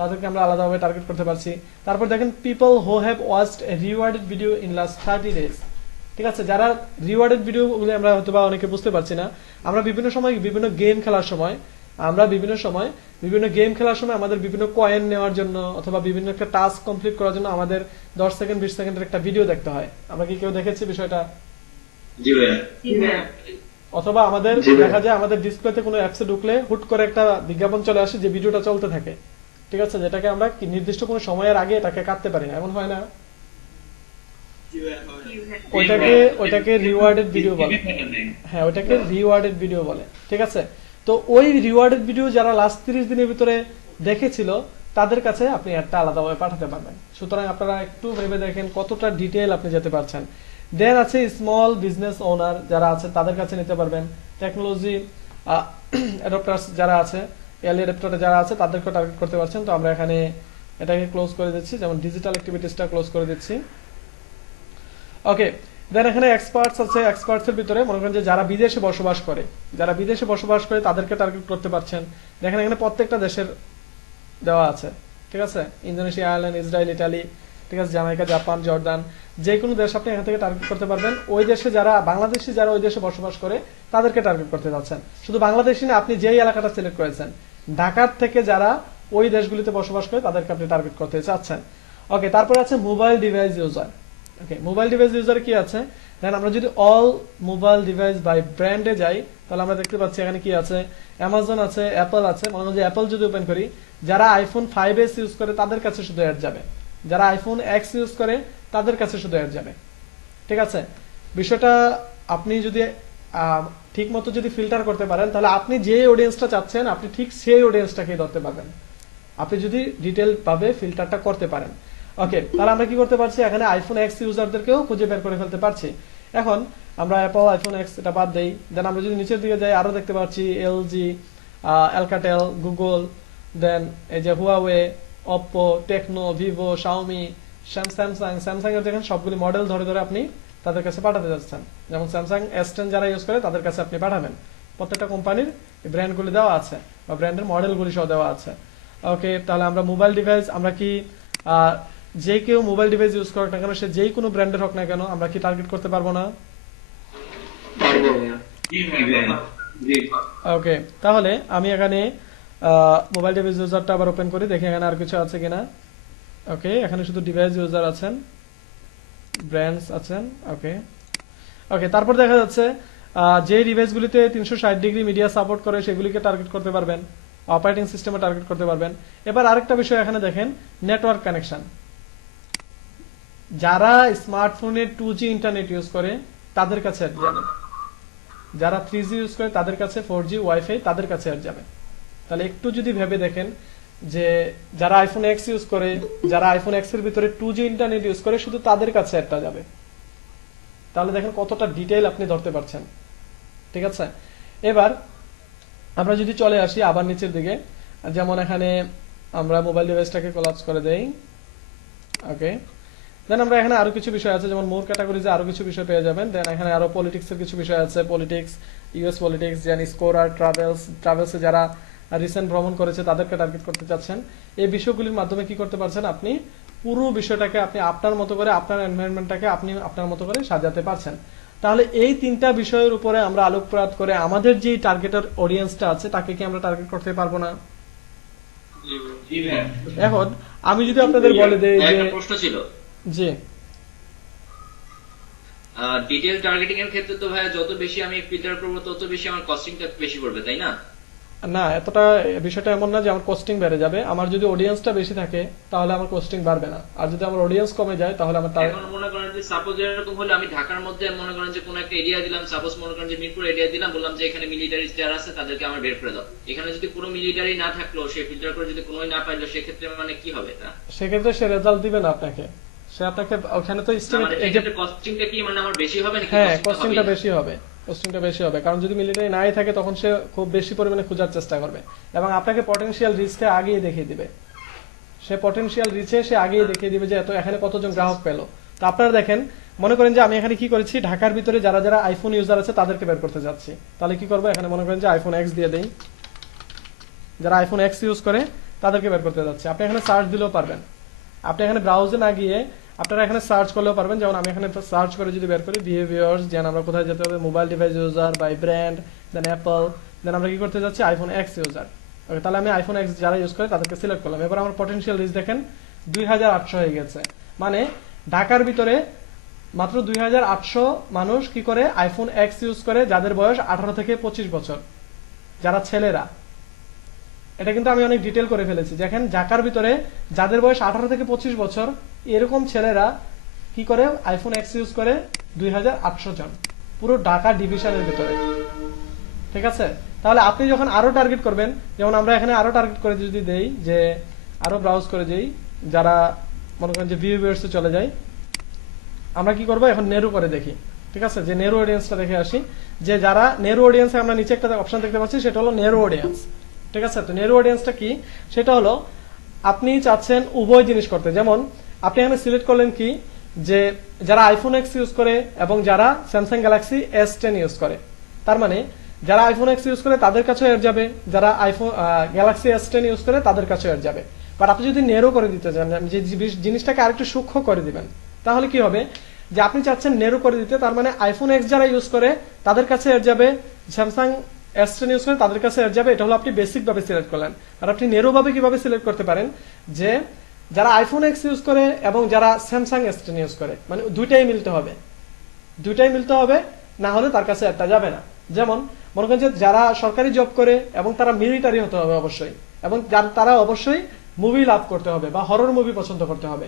তাদেরকে আমরা আলাদাভাবে টার্গেট করতে পারছি। তারপর দেখেন people who have watched A rewarded video in last 30 days. ঠিক আছে, যারা রিওয়ার্ডেড ভিডিও গুলো আমরা হয়তো বা অনেকে বুঝতে পারছি না, আমরা বিভিন্ন সময় বিভিন্ন গেম খেলার সময় আমাদের বিভিন্ন কয়েন নেওয়ার জন্য অথবা বিভিন্ন একটা টাস্ক কমপ্লিট করার জন্য আমাদের 10 সেকেন্ড 20 সেকেন্ডের একটা ভিডিও দেখতে হয়। আমরা কি কেউ দেখেছি বিষয়টা? জি ভাইয়া। অথবা আমাদের দেখা যায় আমাদের ডিসপ্লেতে কোনো অ্যাপসে ঢুকলে হুট করে একটা বিজ্ঞাপন চলে আসে যে ভিডিওটা চলতে থাকে। ঠিক আছে, যেটাকে আমরা নির্দিষ্ট কোনো সময়ের আগে এটাকে কাটতে পারি না, এমন হয় না? ওইটাকে রিওয়ার্ডেড ভিডিও বলে। হ্যাঁ, ওইটাকে রিওয়ার্ডেড ভিডিও বলে। ঠিক আছে, তো ওই রিওয়ার্ডেড ভিডিও যারা লাস্ট 30 দিনের ভিতরে দেখেছিল তাদের কাছে আপনি একটা আলাদাভাবে পাঠাতে পারবেন। সুতরাং আপনারা একটু ভেবে দেখেন কতটা ডিটেইল আপনি যেতে পারছেন। দেন আছে স্মল বিজনেস ওনার যারা আছে তাদের কাছে নিতে পারবেন। টেকনোলজি অ্যাডাপ্টার্স যারা আছে, এআরলি অ্যাডাপ্টার যারা আছে তাদেরকে টার্গেট করতে পারছেন। তো আমরা এখানে এটাকে ক্লোজ করে দিচ্ছি, যেমন ডিজিটাল অ্যাক্টিভিটিসটা ক্লোজ করে দিচ্ছি। ওকে, দেন এখানে এক্সপার্টস আছে। এক্সপার্টস এর ভিতরে মনে করেন যে যারা বিদেশে বসবাস করে তাদেরকে টার্গেট করতে পারছেন। দেখেন এখানে প্রত্যেকটা দেশের দেওয়া আছে। ঠিক আছে, ইন্দোনেশিয়া, আয়ারল্যান্ড, ইসরায়েল, ইটালি, ঠিক আছে, জামাইকা, জাপান, জর্দান, যে কোনো দেশ আপনি এখান থেকে টার্গেট করতে পারবেন। ওই দেশে যারা বাংলাদেশি যারা ওই দেশে বসবাস করে তাদেরকে টার্গেট করতে যাচ্ছেন। শুধু বাংলাদেশি না, আপনি যেই এলাকাটা সিলেক্ট করেছেন ঢাকার থেকে যারা ওই দেশগুলিতে বসবাস করে তাদেরকে আপনি টার্গেট করতে চাচ্ছেন। ওকে, তারপরে আছে মোবাইল ডিভাইস ইউজার। ওকে, মোবাইল ডিভাইস ইউজার কি আছে দেন আমরা যদি অল মোবাইল ডিভাইস বাই ব্র্যান্ডে যাই তাহলে আমরা দেখতে পাচ্ছি এখানে কি আছে, অ্যামাজন আছে, অ্যাপল আছে। মনে করেন যে অ্যাপল যদি ওপেন করি, যারা আইফোন 5s ইউজ করে তাদের কাছে শুধু অ্যাড যাবে, যারা আইফোন এক্স ইউজ করে তাদের কাছে শুধু অ্যাড যাবে। ঠিক আছে, বিষয়টা আপনি যদি ঠিক মতো যদি ফিল্টার করতে পারেন তাহলে আপনি যে অডিয়েন্সটা চাচ্ছেন আপনি ঠিক সেই অডিয়েন্সটাকে ধরতে পারবেন, আপনি যদি ডিটেল ভাবে ফিল্টারটা করতে পারেন। ওকে, তাহলে আমরা কি করতে পারছি, এখানে আইফোন এক্স ইউজারদেরকেও খুঁজে বের করে ফেলতে পারছি। এখন আমরা অ্যাপল, আইফোন এক্স এটা বাদ দেই, দেন আমরা যদি নিচের দিকে যাই আরো দেখতে পাচ্ছি এলজি, অ্যালকাটেল, গুগল, দেন এই যে Huawei, Oppo, Tecno, Vivo, Xiaomi, Samsung এর দেখেন সবগুলি মডেল ধরে ধরে আপনি তাদের কাছে পাঠাতে যাচ্ছেন। যেমন স্যামসাং S10 যারা ইউজ করে তাদের কাছে আপনি পাঠাবেন। প্রত্যেকটা কোম্পানির ব্র্যান্ডগুলি দেওয়া আছে বা ব্র্যান্ডের মডেলগুলি সহ দেওয়া আছে। ওকে, তাহলে আমরা মোবাইল ডিভাইস, আমরা কি যে কেউ মোবাইল ডিভাইস ইউজ করুক না কেন, সে যেই কোনো ব্র্যান্ডের হোক না কেন, আমরা কি টার্গেট করতে পারবো না? ওকে, তাহলে আমি এখানে মোবাইল ডিভাইস ইউজারটা আবার ওপেন করি, দেখি এখানে আর কিছু আছে কিনা। ওকে, এখানে শুধু ডিভাইস ইউজার আছেন, ব্র্যান্ডস আছেন। ওকে ওকে, তারপর দেখা যাচ্ছে যে ডিভাইসগুলিতে 360 ডিগ্রি মিডিয়া সাপোর্ট করে সেগুলিকে টার্গেট করতে পারবেন, অপারেটিং সিস্টেমে টার্গেট করতে পারবেন। এবার আরেকটা বিষয় এখানে দেখেন, নেটওয়ার্ক কানেকশন। যারা স্মার্টফোনে 2G ইন্টারনেট ইউজ করে তাদের কাছে অ্যাড যাবে, যারা 3G ইউজ করে তাদের কাছে 4G ওয়াইফাই তাদের কাছে অ্যাড যাবে। তাহলে একটু যদি ভেবে দেখেন যে যারা আইফোন এক্স ইউজ করে, যারা আইফোন এক্স এর ভিতরে 2G ইন্টারনেট ইউজ করে শুধু তাদের কাছে অ্যাডটা যাবে। তাহলে দেখেন কতটা ডিটেইল আপনি ধরতে পারছেন। ঠিক আছে, এবার আমরা যদি চলে আসি আবার নিচের দিকে, যেমন এখানে আমরা মোবাইল ডিভাইসটাকে কোলাপস করে দেই। ওকে, দেন আমরা এখানে আরো কিছু বিষয় আছে, যেমন মোর ক্যাটাগরিজে আরো কিছু বিষয় পেয়ে যাবেন। দেন এখানে আরো পলিটিক্স এর কিছু বিষয় আছে, পলিটিক্স, ইউএস পলিটিক্স, যেন স্কোরার, ট্রাভেলসে যারা রিসেন্ট ভ্রমণ করেছে তাদেরকে টার্গেট করতে চাচ্ছেন, এই বিষয়গুলির মাধ্যমে কি করতে পারছেন আপনি পুরো বিষয়টাকে আপনি আপনার মতো করে আপনার এনভায়রনমেন্টটাকে আপনি আপনার মতো করে সাজাতে পারছেন। তাহলে এই তিনটা বিষয়ের উপরে আমরা আলোকপাত করে আমাদের যে টার্গেটের অডিয়েন্সটা আছে তাকে কি আমরা টার্গেট করতে পারবো না? জি ভাইয়া। এখন আমি যদি আপনাদের বলে দেই যে একটা প্রশ্ন ছিল, জি ডিটেল টার্গেটিং এর ক্ষেত্রে তো ভাইয়া যত বেশি আমি ফিল্টার করবো তত বেশি আমার কস্টিংটা বেশি পড়বে, তাই না? না, এতটা বিষয়টা এমন না যে আমার কস্টিং বেড়ে যাবে। আমার যদি অডিয়েন্সটা বেশি থাকে তাহলে আমার কস্টিং বাড়বে না, আর যদি আমার অডিয়েন্স কমে যায় তাহলে আমার এখন মনে করেন যে সাপোজ এরকম হলো আমি ঢাকার মধ্যে মনে করেন যে কোন একটা এরিয়া দিলাম, সাপোজ মনে করেন যে মিরপুর এরিয়া দিলাম, বললাম যে এখানে মিলিটারি যারা আছে তাদেরকে আমার বের করে দাও। এখানে যদি কোনো মিলিটারি না থাকলো, সে ফিল্টার করে যদি কোনোই না পাইলো, সেক্ষেত্রে মানে কি হবে এটা? সেক্ষেত্রে সে রেজাল্ট দিবে না আপনাকে, সে আপনাকে ওখানে তো মানে এক্ষেত্রে কস্টিংটা কি মানে আমার বেশি হবে নাকি? হ্যাঁ, costing টা কস্টিংটা হবেই না? বেশি হবে, কস্টিংটা বেশি হবে, কারণ যদি মিলিটারি নাই থাকে তখন সে খুব বেশি পরিমাণে খোঁজার চেষ্টা করবে এবং আপনাকে পটেনশিয়াল রিচকে আগেই দেখিয়ে দিবে। সে পটেনশিয়াল রিচে সে আগেই দেখিয়ে দিবে যে এত এখানে কতজন গ্রাহক পেলো। তো আপনারা দেখেন, মনে করেন যে আমি এখানে কি করেছি, ঢাকার ভিতরে যারা যারা আইফোন ইউজার আছে তাদেরকে বের করতে যাচ্ছি। তাহলে কি করবো, এখানে মনে করেন যে আইফোন এক্স দিয়ে দেই, যারা আইফোন এক্স ইউজ করে তাদেরকে বের করতে যাচ্ছে। আপনি এখানে সার্চ দিলেও পারবেন, আপনি এখানে ব্রাউজে না গিয়ে আপনারা এখানে সার্চ করলেও পারবেন। যেমন আমি এখানে সার্চ করে যদি বের করি বিহেভিয়ার্স, যেন আমরা কোথায় যেতে হবে, mobile device user by brand, then Apple, then আমরা কি করতে যাচ্ছি আইফোন এক্স ইউজার। ওকে, তাহলে আমি আইফোন এক্স যারা ইউজ করে তাদেরকে সিলেক্ট করলাম। এবার আমার পটেনশিয়াল রিচ দেখেন 2800 হয়ে গেছে। মানে ঢাকার ভিতরে মাত্র 2800 মানুষ কি করে আইফোন এক্স ইউজ করে, যাদের বয়স 18 থেকে 25 বছর, যারা ছেলেরা। এটা কিন্তু আমি অনেক ডিটেল করে ফেলেছি। দেখেন ঢাকার ভিতরে যাদের বয়স 18 থেকে 25 বছর, এরকম ছেলেরা কি করে আইফোন এক্স ইউজ করে 2800 জন, পুরো ঢাকা ডিভিশনের ভিতরে। ঠিক আছে, তাহলে আপনি যখন আরো টার্গেট করবেন, যেমন আমরা এখানে আরো টার্গেট করে যদি দেই, যে আরো ব্রাউজ করে দেই, যারা মনে করেন যে ভিউয়ার্স এ চলে যায়, আমরা কি করবো এখন নেরো করে দেখি। ঠিক আছে, যে নেরো অডিয়েন্সটা দেখে আসি, যে যারা নেরো অডিয়েন্স, আমরা নিচে একটা অপশন দেখতে পাচ্ছি, সেটা হলো নেরো অডিয়েন্স। ঠিক আছে, তো নেরো অডিয়েন্সটা কি, সেটা হলো আপনি চাচ্ছেন উভয় জিনিস করতে। যেমন আপনি এখানে সিলেক্ট করলেন কি, যে যারা আইফোন এক্স ইউজ করে এবং যারা স্যামসাং গ্যালাক্সি S10 ইউজ করে। তার মানে যারা আইফোন এক্স ইউজ করে তাদের কাছেও এর যাবে, যারা আইফোন গ্যালাক্সি S10 ইউজ করে তাদের কাছেও এর যাবে। বাট আপনি যদি নেরো করে দিতে চান, যে জিনিসটাকে আরেকটু সূক্ষ্ম করে দিবেন, তাহলে কি হবে, যে আপনি চাচ্ছেন নেরো করে দিতে, তার মানে আইফোন এক্স যারা ইউজ করে তাদের কাছে এর যাবে, স্যামসাং S10 ইউজ করে তাদের কাছে এর যাবে। এটা হলো আপনি বেসিক ভাবে সিলেক্ট করলেন। আর আপনি নেরো ভাবে কিভাবে সিলেক্ট করতে পারেন, যে যারা আইফোন এক্স ইউজ করে এবং যারা স্যামসাং S10 ইউজ করে, মানে দুইটাই মিলতে হবে, দুইটাই মিলতে হবে, না হলে তার কাছে একটা যাবে না। যেমন মনে করেন যে যারা সরকারি জব করে এবং তারা মিলিটারি হতে হবে অবশ্যই, এবং তারা অবশ্যই মুভি লাভ করতে হবে বা হরর মুভি পছন্দ করতে হবে।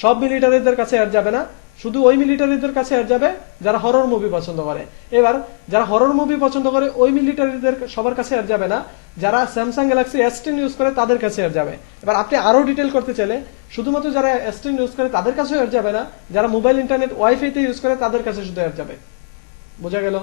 সব মিলিটারিদের কাছে এর যাবে না, শুধু ওই মিলিটারিদের কাছে এর যাবে যারা হরর মুভি পছন্দ করে। এবার যারা হরর মুভি পছন্দ করে ওই মিলিটারিদের সবার কাছে এর যাবে না, যারা স্যামসাং গ্যালাক্সি S10 ইউজ করে তাদের কাছে এর যাবে। এবার আপনি আরো ডিটেল করতে চাইলে শুধুমাত্র যারা S10 ইউজ করে তাদের কাছেও এর যাবে না, যারা মোবাইল ইন্টারনেট ওয়াইফাই তে ইউজ করে তাদের কাছে শুধু এর যাবে। বোঝা গেল?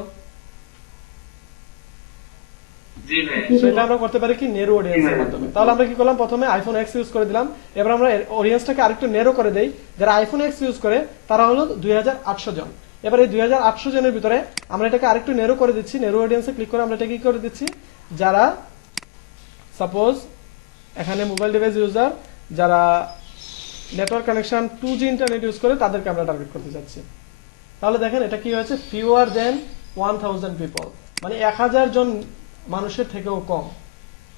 জি ভাইয়া। সেটা আমরা করতে পারি কি নেরো অডিয়েন্সের মাধ্যমে। তাহলে আমরা কি করলাম, প্রথমে আইফোন এক্স ইউজ করে দিলাম, এবার আমরা অডিয়েন্সটাকে আরেকটু নেরো করে দেই। যারা আইফোন এক্স ইউজ করে তারা হলো 2800 জন। এবার এই 2800 জনের ভিতরে আমরা এটাকে আরেকটু নেরো করে দিচ্ছি। নেরো অডিয়েন্সে ক্লিক করে আমরা এটা কি করে দিচ্ছি, যারা সাপোজ এখানে মোবাইল ডিভাইস ইউজার, যারা network connection 2G internet use করে তাদেরকে আমরা টার্গেট করতে যাচ্ছি। তাহলে দেখেন এটা কি হয়েছে, ফিউয়ার দেন 1000 পিপল, মানে 1000 জন মানুষের থেকেও কম,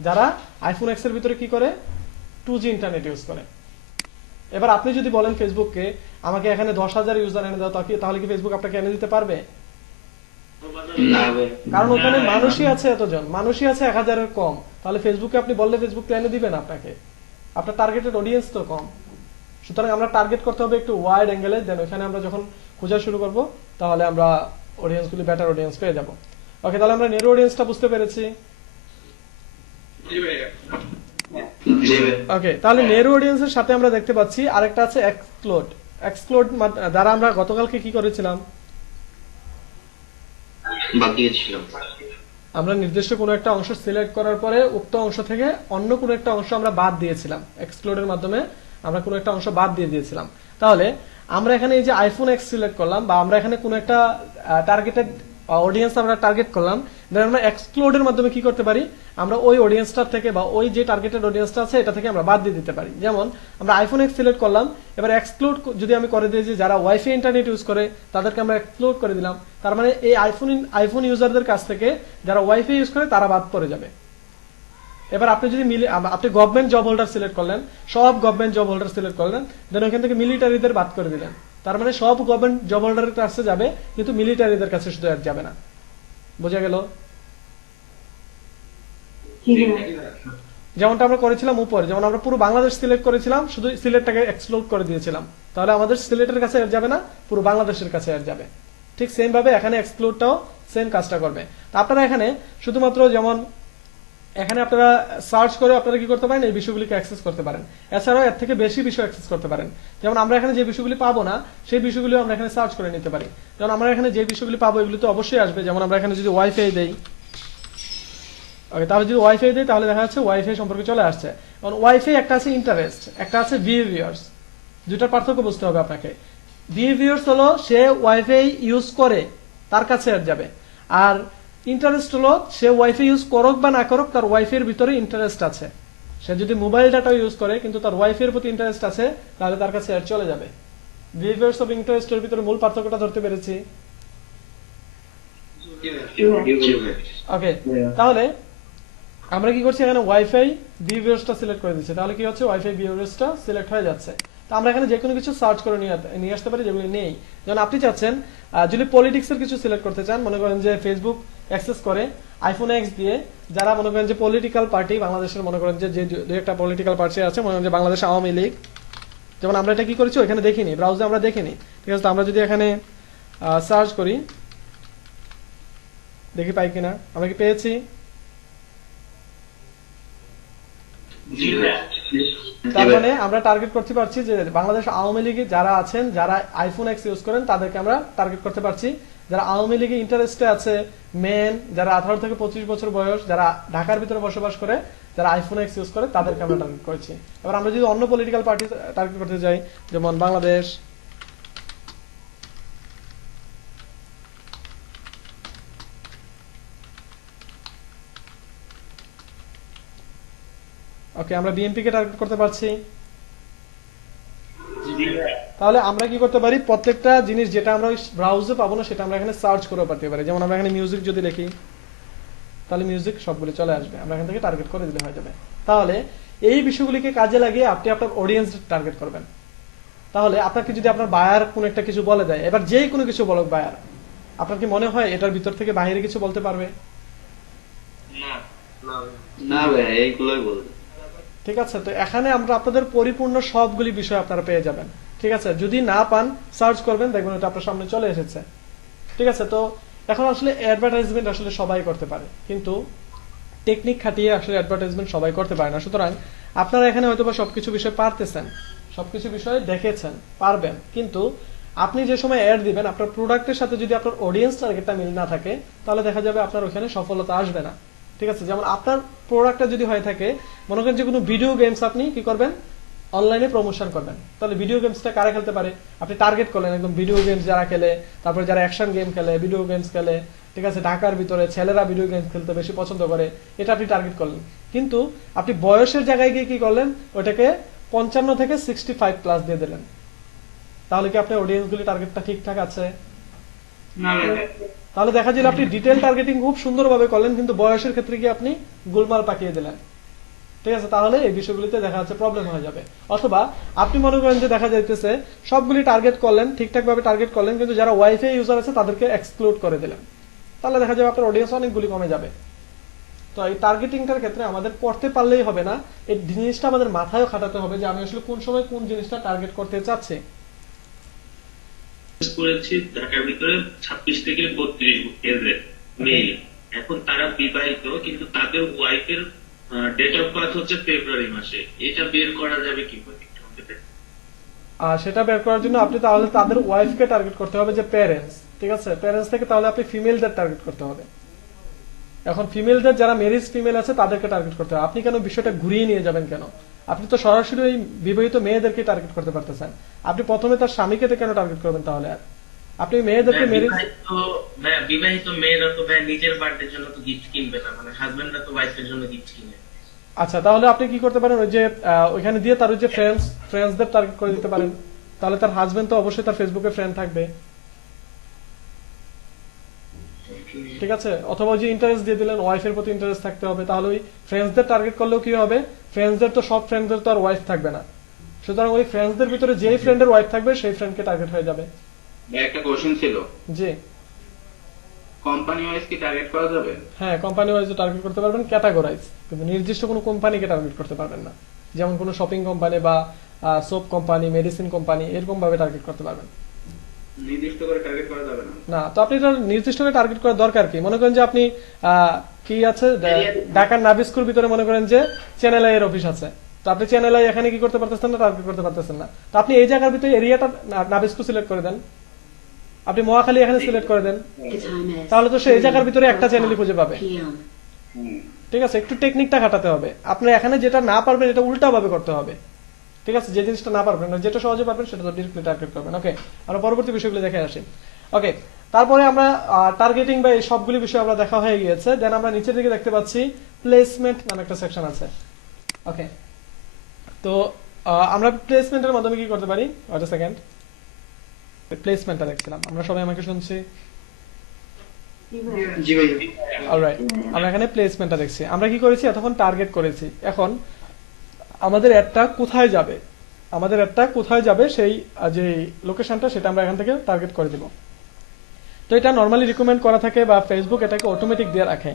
যারা আইফোন এক্স এর ভিতরে কি করে 2G ইন্টারনেট ইউজ করে। এবার আপনি যদি বলেন ফেসবুককে আমাকে এখানে 10,000 ইউজার এনে দাও, তাহলে কি ফেসবুক আপনাকে এনে দিতে পারবে? না ভাই। কারণ ওখানে মানুষই আছে এতজন, মানুষই আছে 1000 এর কম। তাহলে ফেসবুকে আপনি বললে ফেসবুক এনে দিবে না আপনাকে, আপনার টার্গেটেড অডিয়েন্স তো কম। সুতরাং আমরা টার্গেট করতে হবে একটু ওয়াইড অ্যাঙ্গেলে, দেন ওখানে আমরা যখন খোঁজা শুরু করব তাহলে আমরা অডিয়েন্সগুলি বেটার অডিয়েন্স পেয়ে যাব। ওকে, তাহলে আমরা নেরো অডিয়েন্সটা বুঝতে পেরেছি। জি ভাইয়া। ওকে, তাহলে নেরো অডিয়েন্সের সাথে আমরা দেখতে পাচ্ছি আরেকটা আছে এক্সক্লুড। এক্সক্লুড দ্বারা আমরা গতকালকে কি করেছিলাম, বাদ দিয়েছিলাম। আমরা নির্দিষ্ট কোনো একটা অংশ সিলেক্ট করার পরে উক্ত অংশ থেকে অন্য কোনো একটা অংশ আমরা বাদ দিয়েছিলাম। এক্সক্লুডের মাধ্যমে আমরা কোনো একটা অংশ বাদ দিয়ে দিয়েছিলাম। তাহলে আমরা এখানে এই যে আইফোন এক্স সিলেক্ট করলাম, বা আমরা এখানে কোনো একটা টার্গেটেড অডিয়েন্স আমরা টার্গেট করলাম, দেন আমরা এক্সক্লুডের মাধ্যমে কি করতে পারি, আমরা ওই অডিয়েন্সটার থেকে বা ওই যে টার্গেটেড অডিয়েন্সটা আছে এটা থেকে আমরা বাদ দিয়ে দিতে পারি। যেমন আমরা আইফোন এক্স সিলেক্ট করলাম, এবার এক্সক্লুড যদি আমি করে দিই যে যারা ওয়াইফাই ইন্টারনেট ইউজ করে তাদেরকে আমরা এক্সক্লুড করে দিলাম, তার মানে এই আইফোন ইউজারদের কাছ থেকে যারা ওয়াইফাই ইউজ করে তারা বাদ পড়ে যাবে। এবার আপনি যদি আপনি গভর্নমেন্ট জব হোল্ডার সিলেক্ট করলেন, সব গভর্নমেন্ট জব হোল্ডার সিলেক্ট করলেন, দেন ওইখান থেকে মিলিটারিদের বাদ করে দিলেন, তার মানে সব গভর্নমেন্ট জব হোল্ডারের কাছে যাবে কিন্তু মিলিটারিদের কাছে শুধু অ্যাড যাবে না। বোঝা গেল? যেমনটা আমরা করেছিলাম উপরে, যেমন আমরা পুরো বাংলাদেশ সিলেক্ট করেছিলাম, শুধু সিলেটটাকে এক্সক্লুড করে দিয়েছিলাম, তাহলে আমাদের সিলেটের কাছে অ্যাড যাবে না, পুরো বাংলাদেশের কাছে অ্যাড যাবে। ঠিক সেম ভাবে এখানে এক্সক্লুডটাও সেম কাজটা করবে। তো আপনারা এখানে শুধুমাত্র যেমন এখানে আপনারা সার্চ করে আপনারা কি করতে পারেন, এই বিষয়গুলিকে অ্যাক্সেস করতে পারেন। এছাড়াও এর থেকে বেশি বিষয় অ্যাক্সেস করতে পারেন। যেমন আমরা এখানে যে বিষয়গুলি পাবো না সেই বিষয়গুলি আমরা এখানে সার্চ করে নিতে পারি। যেমন আমরা এখানে যে বিষয়গুলি পাবো এগুলি তো অবশ্যই আসবে। যেমন আমরা এখানে যদি ওয়াইফাই দেই, ওকে, তাহলে যদি ওয়াইফাই দেই তাহলে দেখা যাচ্ছে ওয়াইফাই সম্পর্কে চলে আসছে। কারণ ওয়াইফাই একটা আছে ইন্টারেস্ট, একটা আছে বিহেভিয়ার্স, দুটার পার্থক্য বুঝতে হবে আপনাকে। বিহেভিয়ার্স হলো সে ওয়াইফাই ইউজ করে তার কাছে আর যাবে, আর ইন্টারেস্ট হলো সে ওয়াইফাই ইউজ করুক বা না করুক তার ওয়াইফাই এর ভিতরে ইন্টারেস্ট আছে। সে যদি মোবাইল ডাটা ইউজ করে কিন্তু তার ওয়াইফাই এর প্রতি ইন্টারেস্ট আছে তাহলে তার কাছে আর চলে যাবে। বিহেভিয়ার্স অফ ইন্টারেস্টের ভিতরে মূল পার্থক্যটা ধরতে পেরেছি? ওকে, তাহলে আমরা কি করছি, এখানে ওয়াইফাই বিহেভিয়ার্সটা সিলেক্ট করে দিচ্ছি, তাহলে কি হচ্ছে ওয়াইফাই বিহেভিয়ার্সটা সিলেক্ট হয়ে যাচ্ছে। তো আমরা এখানে যে কোনো কিছু সার্চ করে নিয়ে আসতে পারি যেগুলি নেই। যেমন আপনি চাচ্ছেন যদি পলিটিক্স এর কিছু সিলেক্ট করতে চান, মনে করেন যে ফেসবুক অ্যাক্সেস করে আইফোন এক্স দিয়ে যারা মনে করেন যে পলিটিক্যাল পার্টি বাংলাদেশের, মনে করেন যে দুই একটা পলিটিক্যাল পার্টি আছে, মনে করেন যে বাংলাদেশ আওয়ামী লীগ, যেমন আমরা এটা কি করেছি এখানে দেখিনি, ব্রাউজারে আমরা দেখিনি, ঠিক আছে। তো আমরা যদি এখানে সার্চ করি দেখি পাই কিনা, আমরা কি পেয়েছি? তার মানে আমরা টার্গেট করতে পারছি যে বাংলাদেশ আওয়ামী লীগে যারা আছেন, যারা আইফোন এক্স ইউজ করেন তাদেরকে আমরা টার্গেট করতে পারছি। যারা আওয়ামী লীগে ইন্টারেস্টে আছে, মেন যারা 18 থেকে 25 বছর বয়স, যারা ঢাকার ভিতরে বসবাস করে, যারা আইফোন এক্স ইউজ করে তাদেরকে আমরা টার্গেট করেছি। এবার আমরা যদি অন্য পলিটিক্যাল পার্টি টার্গেট করতে যাই, যেমন বাংলাদেশ ওকে, আমরা বিএনপি কে টার্গেট করতে পারছি। তাহলে আমরা কি করতে পারি, প্রত্যেকটা জিনিস যেটা আমরা ব্রাউজে পাবো না সেটা আমরা এখানে সার্চ করে পাঠাতে পারি। যেমন আমরা এখানে মিউজিক যদি লিখি তাহলে মিউজিক সবগুলো চলে আসবে, আমরা এখান থেকে টার্গেট করে দিলে হয়ে যাবে। তাহলে এই বিষয়গুলিকে কাজে লাগিয়ে আপনি আপনার অডিয়েন্স টার্গেট করবেন। তাহলে আপনাকে যদি আপনার বায়ার কোন একটা কিছু বলে দেয়, এবার যেই কোনো কিছু বলুক বায়ার, আপনার কি মনে হয় এটার ভিতর থেকে বাইরে কিছু বলতে পারবে? না ভাই, এইগুলোই বলবো। ঠিক আছে, তো এখানে আমরা আপনাদের পরিপূর্ণ সবগুলি বিষয় আপনারা পেয়ে যাবেন। ঠিক আছে, যদি না পান সার্চ করবেন, দেখবেন এটা আপনার সামনে চলে এসেছে। ঠিক আছে, তো এখন আসলে অ্যাডভার্টাইজমেন্ট আসলে সবাই করতে পারে, কিন্তু টেকনিক খাটিয়ে আসলে অ্যাডভার্টাইজমেন্ট সবাই করতে পারে না। সুতরাং আপনারা এখানে হয়তো বা সবকিছু বিষয় পারতেছেন, সবকিছু বিষয় দেখেছেন, পারবেন, কিন্তু আপনি যে সময় অ্যাড দিবেন আপনার প্রোডাক্টের সাথে যদি আপনার অডিয়েন্স টার্গেটটা মিল না থাকে তাহলে দেখা যাবে আপনার ওখানে সফলতা আসবে না। ঠিক আছে, যেমন আপনার প্রোডাক্টটা যদি হয়ে থাকে, মনে করেন যে কোনো ভিডিও গেমস আপনি কি করবেন, অনলাইনে প্রমোশন করবেন, তাহলে ভিডিও গেমসটা কারা খেলতে পারে আপনি টার্গেট করলেন, একদম ভিডিও গেমস যারা খেলে, তারপরে যারা অ্যাকশন গেম খেলে, ভিডিও গেমস খেলে, ঠিক আছে, ঢাকার ভিতরে ছেলেরা ভিডিও গেমস খেলতে বেশি পছন্দ করে, এটা আপনি টার্গেট করলেন। কিন্তু আপনি বয়সের জায়গায় গিয়ে কি করলেন, ওটাকে 55 থেকে 65 প্লাস দিয়ে দিলেন, তাহলে কি আপনার অডিয়েন্স গুলি টার্গেটটা ঠিকঠাক আছে? তাহলে দেখা যায় আপনি ডিটেল টার্গেটিং খুব সুন্দরভাবে করলেন, কিন্তু বয়সের ক্ষেত্রে গিয়ে আপনি গোলমাল পাকিয়ে দিলেন। ঠিক আছে, তাহলে এই বিষয়গুলিতে দেখা যাচ্ছে প্রবলেম হয়ে যাবে। অথবা আপনি মনে করেন যে দেখা যাইতেছে সবগুলি টার্গেট করলেন, ঠিকঠাক ভাবে টার্গেট করলেন, কিন্তু যারা ওয়াইফাই ইউজার আছে তাদেরকে এক্সক্লুড করে দিলেন, তাহলে দেখা যাবে আপনার অডিয়েন্স অনেকগুলি কমে যাবে। তো এই টার্গেটিংটার ক্ষেত্রে আমাদের পড়তে পারলেই হবে না, এই জিনিসটা আমাদের মাথায় খাটাতে হবে যে আমি আসলে কোন সময় কোন জিনিসটা টার্গেট করতে চাচ্ছি। করেছি ঢাকার ভিতরে 26 থেকে 32 এজের মেল, এখন তারা বিবাহিত কিন্তু তাদের ওয়াইফের ডেট অফ বার্থ হচ্ছে ফেব্রুয়ারি মাসে, এটা বের করা যাবে কিভাবে? আর সেটা বের করার জন্য আপনি তাহলে তাদের ওয়াইফকে টার্গেট করতে হবে, যে প্যারেন্টস, ঠিক আছে, প্যারেন্টস থেকে তাহলে আপনি ফিমেলদের টার্গেট করতে হবে। এখন ফিমেলদের যারা ম্যারিজ ফিমেল আছে তাদেরকে টার্গেট করতে হবে। আপনি কেন বিষয়টা ঘুরিয়ে নিয়ে যাবেন কেন? আপনি তো সরাসরি ওই বিবাহিত মেয়েদেরকে টার্গেট করতে পারতেছেন, আপনি প্রথমে তার স্বামীকে কেন টার্গেট করবেন তাহলে? আর আপনি মেয়েদেরকে মেরে বিবাহিত মেয়েরা তো ভাই নিজের বার্থডের জন্য তো গিফট কিনবে না, মানে হাজবেন্ডরা তো ওয়াইফের জন্য গিফট কিনে। আচ্ছা, তাহলে আপনি কি করতে পারেন, ওই যে ওইখানে দিয়ে তার ওই যে ফ্রেন্ডসদের টার্গেট করে দিতে পারেন। তাহলে তার হাজবেন্ড তো অবশ্যই তার ফেসবুকে ফ্রেন্ড থাকবে, ঠিক আছে। অথবা ওই যে ইন্টারেস্ট দিয়ে দিলেন, ওয়াইফের প্রতি ইন্টারেস্ট থাকতে হবে। তাহলে ওই ফ্রেন্ডসদের টার্গেট করলেও কি হবে, ফ্রেন্ডসদের তো সব ফ্রেন্ডদের তো আর ওয়াইফ থাকবে না, সুতরাং ওই ফ্রেন্ডসদের ভিতরে যেই ফ্রেন্ডের ওয়াইফ থাকবে সেই ফ্রেন্ডকে টার্গেট হয়ে যাবে। একটা কোশ্চেন ছিল, জি কোম্পানি ওয়াইজ কি টার্গেট করা যাবে? হ্যাঁ, কোম্পানি ওয়াইজ টার্গেট করতে পারবেন, ক্যাটাগরাইজ, কিন্তু নির্দিষ্ট কোনো কোম্পানিকে টার্গেট করতে পারবেন না। যেমন কোনো শপিং কোম্পানি বা সোপ কোম্পানি, মেডিসিন কোম্পানি, এরকম ভাবে টার্গেট করতে পারবেন নির্দিষ্ট করে টার্গেট করা যাবে না। না। তো আপনি এটা নির্দিষ্ট করে টার্গেট করার দরকার কি? মনে করেন যে আপনি কি আছে ঢাকার নাবিস্কুর ভিতরে মনে করেন যে চ্যানেল আই এর অফিস আছে, তো আপনি চ্যানেল আই এখানে কি করতে পারতেছেন না, টার্গেট করতে পারতেছেন না। তো আপনি এই জায়গার ভিতরে এরিয়াটা নাবিস্কু সিলেক্ট করে দেন, আপনি মহাখালী এখানে সিলেক্ট করে দেন, তাহলে তো সেই জায়গার ভিতরে একটা চ্যানেলই খুঁজে পাবে, ঠিক আছে। একটু টেকনিকটা খাটাতে হবে। আপনি এখানে যেটা না পারবেন এটা উল্টা ভাবে করতে হবে, ঠিক আছে। যে জিনিসটা না পারবেন না, যেটা সহজে পারবেন সেটা তো ডিরেক্টলি টার্গেট করবেন। ওকে, আমরা পরবর্তী বিষয়গুলো দেখে আসি। ওকে, তারপরে আমরা টার্গেটিং বা এই সবগুলি বিষয় আমরা দেখা হয়ে গিয়েছে। দেন আমরা নিচের দিকে দেখতে পাচ্ছি প্লেসমেন্ট নামে একটা সেকশন আছে। ওকে, তো আমরা প্লেসমেন্টের মাধ্যমে কি করতে পারি, ওয়েট আ সেকেন্ড, প্লেসমেন্টটা দেখছিলাম আমরা সবাই, আমাকে শুনছি? জি ভাই। অলরাইট, আমরা এখানে প্লেসমেন্টটা দেখছি। আমরা কি করেছি, এতক্ষণ টার্গেট করেছি। এখন আমাদের অ্যাডটা কোথায় যাবে, আমাদের অ্যাডটা কোথায় যাবে সেই যে লোকেশনটা, সেটা আমরা এখান থেকে টার্গেট করে দিব। তো এটা নর্মালি রিকমেন্ড করা থাকে বা ফেসবুক এটাকে অটোমেটিক দিয়ে রাখে,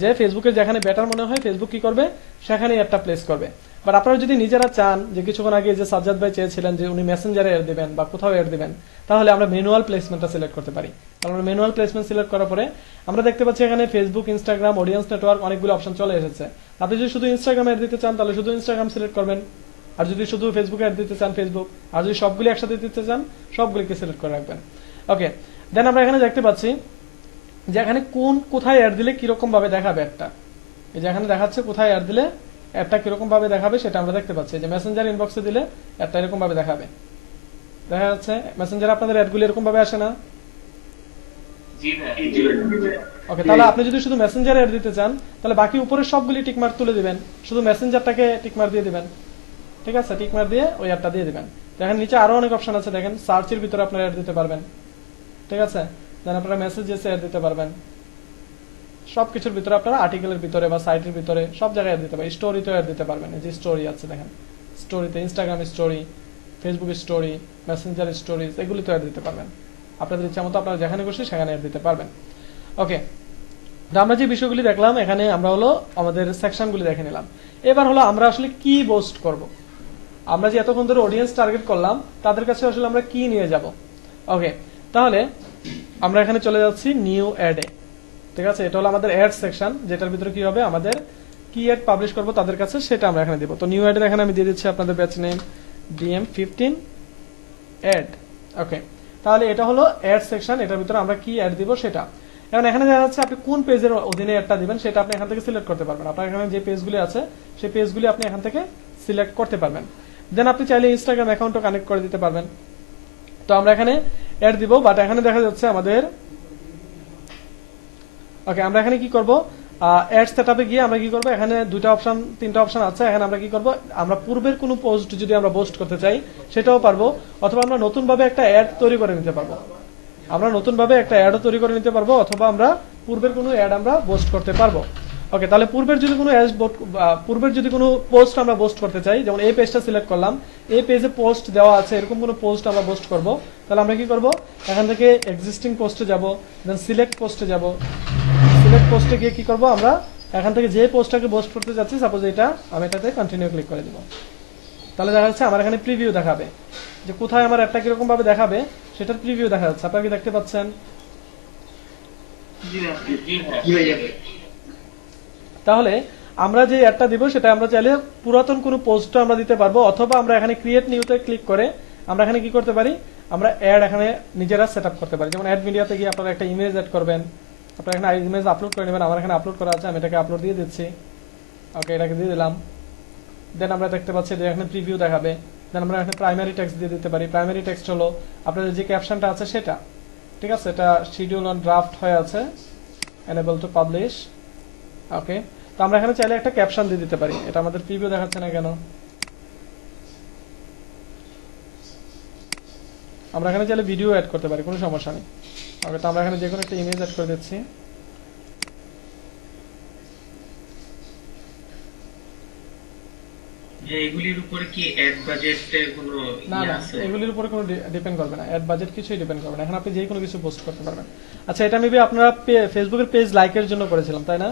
যে ফেসবুকের যেখানে বেটার মনে হয় ফেসবুক কি করবে, সেখানে অ্যাডটা প্লেস করবে। বাট আপনারা যদি নিজেরা চান, যে কিছুক্ষণ আগে যে সাজ্জাদ ভাই চেয়েছিলেন যে উনি মেসেঞ্জারে অ্যাড দিবেন বা কোথাও অ্যাড দিবেন, তাহলে আমরা ম্যানুয়াল প্লেসমেন্টটা সিলেক্ট করতে পারি। আমরা ম্যানুয়াল প্লেসমেন্ট সিলেক্ট করার পরে আমরা দেখতে পাচ্ছি এখানে ফেসবুক, ইনস্টাগ্রাম, অডিয়েন্স নেটওয়ার্ক অনেকগুলো অপশন চলে এসেছে। আপনি যদি শুধু ইনস্টাগ্রাম অ্যাড দিতে চান তাহলে শুধু ইনস্টাগ্রাম সিলেক্ট করবেন, আর যদি শুধু ফেসবুক অ্যাড দিতে চান ফেসবুক, আর যদি সবগুলি একসাথে দিতে চান সবগুলিকে সিলেক্ট করে রাখবেন। ওকে, দেন আমরা এখানে দেখতে পাচ্ছি যে এখানে কোথায় অ্যাড দিলে কিরকম ভাবে দেখাবে একটা, এই যে এখানে দেখাচ্ছে কোথায় অ্যাড দিলে অ্যাডটা কিরকম ভাবে দেখাবে সেটা আমরা দেখতে পাচ্ছি। যে মেসেঞ্জার ইনবক্সে দিলে অ্যাডটা এরকম ভাবে দেখাবে, দেখা যাচ্ছে। মেসেঞ্জারে আপনাদের অ্যাডগুলি এরকম ভাবে আসে না? জি ভাই। ওকে, তাহলে আপনি যদি শুধু মেসেঞ্জারে অ্যাড দিতে চান তাহলে বাকি উপরের সবগুলি টিকমার্ক তুলে দিবেন, শুধু মেসেঞ্জারটাকে টিকমার্ক দিয়ে দিবেন, ঠিক আছে। টিকমার্ক দিয়ে ওই অ্যাডটা দিয়ে দিবেন। দেখেন নিচে আরো অনেক অপশন আছে, দেখেন সার্চের ভিতরে আপনারা অ্যাড দিতে পারবেন, ঠিক আছে। দেন আপনারা মেসেজেসে অ্যাড দিতে পারবেন, সবকিছুর ভিতরে আপনারা আর্টিকেলের ভিতরে বা সাইটের ভিতরে সব জায়গায় অ্যাড দিতে পারেন। স্টোরিতেও অ্যাড দিতে পারবেন, এই যে স্টোরি আছে দেখেন, স্টোরিতে Instagram story, Facebook story, Messenger stories, এগুলিতে অ্যাড দিতে পারবেন। আপনাদের ইচ্ছা মতো আপনারা যেখানে খুশি সেখানে অ্যাড দিতে পারবেন। ওকে, তো আমরা যে বিষয়গুলি দেখলাম এখানে, আমরা হলো আমাদের সেকশনগুলি দেখে নিলাম। এবার হলো আমরা আসলে কি পোস্ট করব। আমরা যে এতক্ষণ ধরে অডিয়েন্স টার্গেট করলাম তাদের কাছে আসলে আমরা কি নিয়ে যাব। ওকে, তাহলে আমরা এখানে চলে যাচ্ছি নিউ অ্যাডে, ঠিক আছে। এটা হলো আমাদের অ্যাড সেকশন, যেটার ভিতরে কি হবে, আমাদের কি অ্যাড পাবলিশ করব তাদের কাছে সেটা আমরা এখানে দিব। তো নিউ অ্যাডের এখানে আমি দিয়ে দিচ্ছি আপনাদের ব্যাচ নেম DM15 অ্যাড। ওকে, তাহলে এটা হলো অ্যাড সেকশন, এটার ভিতরে আমরা কি অ্যাড দিব সেটা। এখন এখানে দেখা যাচ্ছে আপনি কোন পেজের অধীনে অ্যাডটা দিবেন সেটা আপনি এখান থেকে সিলেক্ট করতে পারবেন। আপনার এখানে যে পেজগুলি আছে সেই পেজগুলি আপনি এখান থেকে সিলেক্ট করতে পারবেন। দেন আপনি চাইলে ইনস্টাগ্রাম অ্যাকাউন্টও কানেক্ট করে দিতে পারবেন। তো আমরা এখানে অ্যাড দিব, বাট এখানে দেখা যাচ্ছে আমাদের, ওকে, আমরা এখানে কি করব, অ্যাড সেটআপে গিয়ে আমরা কি করব, এখানে তিনটা অপশন আছে। এখানে আমরা কি করব, আমরা পূর্বের কোনো পোস্ট যদি আমরা পোস্ট করতে চাই সেটাও পারবো, অথবা আমরা নতুন ভাবে একটা অ্যাড তৈরি করে নিতে পারবো। আমরা নতুন ভাবে একটা অ্যাডও তৈরি করে নিতে পারবো, অথবা আমরা পূর্বের কোনো অ্যাড আমরা পোস্ট করতে পারবো। ওকে, তাহলে পূর্বের যদি কোনো পোস্ট আমরা পোস্ট করতে চাই, যেমন এই পেজটা সিলেক্ট করলাম, এই পেজে পোস্ট দেওয়া আছে, এরকম কোনো পোস্ট আমরা পোস্ট করব, তাহলে আমরা কি করব, এখান থেকে এক্সিস্টিং পোস্টে যাব, দেন সিলেক্ট পোস্টে যাব। সিলেক্ট পোস্টে গিয়ে কি করব, আমরা এখান থেকে যে পোস্টটাকে পোস্ট করতে যাচ্ছি, সাপোজ এটা, আমি এটাতে কন্টিনিউ ক্লিক করে দিব। তাহলে দেখা যাচ্ছে আমার এখানে প্রিভিউ দেখাবে, যে কোথায় আমার অ্যাডটা কিরকম ভাবে দেখাবে সেটার প্রিভিউ দেখা যাচ্ছে। আপনারা কি দেখতে পাচ্ছেন? তাহলে আমরা যে অ্যাডটা দিব সেটা আমরা চাইলে পুরাতন কোনো পোস্টও আমরা দিতে পারবো, অথবা আমরা এখানে ক্রিয়েট নিউতে ক্লিক করে আমরা এখানে কি করতে পারি, আমরা অ্যাড এখানে নিজেরা সেটআপ করতে পারি। যেমন অ্যাড মিডিয়াতে গিয়ে আপনারা একটা ইমেজ অ্যাড করবেন, আপনারা এখানে ইমেজ আপলোড করে নেবেন। আমার এখানে আপলোড করা আছে, আমি এটাকে আপলোড দিয়ে দিচ্ছি। ওকে, এটাকে দিয়ে দিলাম। দেন আমরা দেখতে পাচ্ছি যে এখানে প্রিভিউ দেখাবে। দেন আমরা এখানে প্রাইমারি টেক্সট দিয়ে দিতে পারি। প্রাইমারি টেক্সট হলো আপনাদের যে ক্যাপশনটা আছে সেটা, ঠিক আছে, এটা শিডিউল অন ড্রাফট হয়ে আছে, এনেবল টু পাবলিশ। ওকে, তো আমরা এখানে চাইলে একটা ক্যাপশন দিয়ে দিতে পারি। এটা আমাদের প্রিভিউ দেখাচ্ছে না কেন? আমরা এখানে চাইলে ভিডিও অ্যাড করতে পারি, কোনো সমস্যা নেই। ওকে, তো আমরা এখানে যে কোনো একটা ইমেজ অ্যাড করে দিচ্ছি। এগুলির উপরে কি অ্যাড বাজেটের কোনো না ইয়ে না, আছে? এগুলির উপরে কোনো ডিপেন্ড করবে না, অ্যাড বাজেট কিছুই ডিপেন্ড করবে না। এখন আপনি যে কোনো কিছু পোস্ট করতে পারবেন। আচ্ছা, এটা মেবি আপনারা ফেসবুকের পেজ লাইকের জন্য করেছিলাম, তাই না?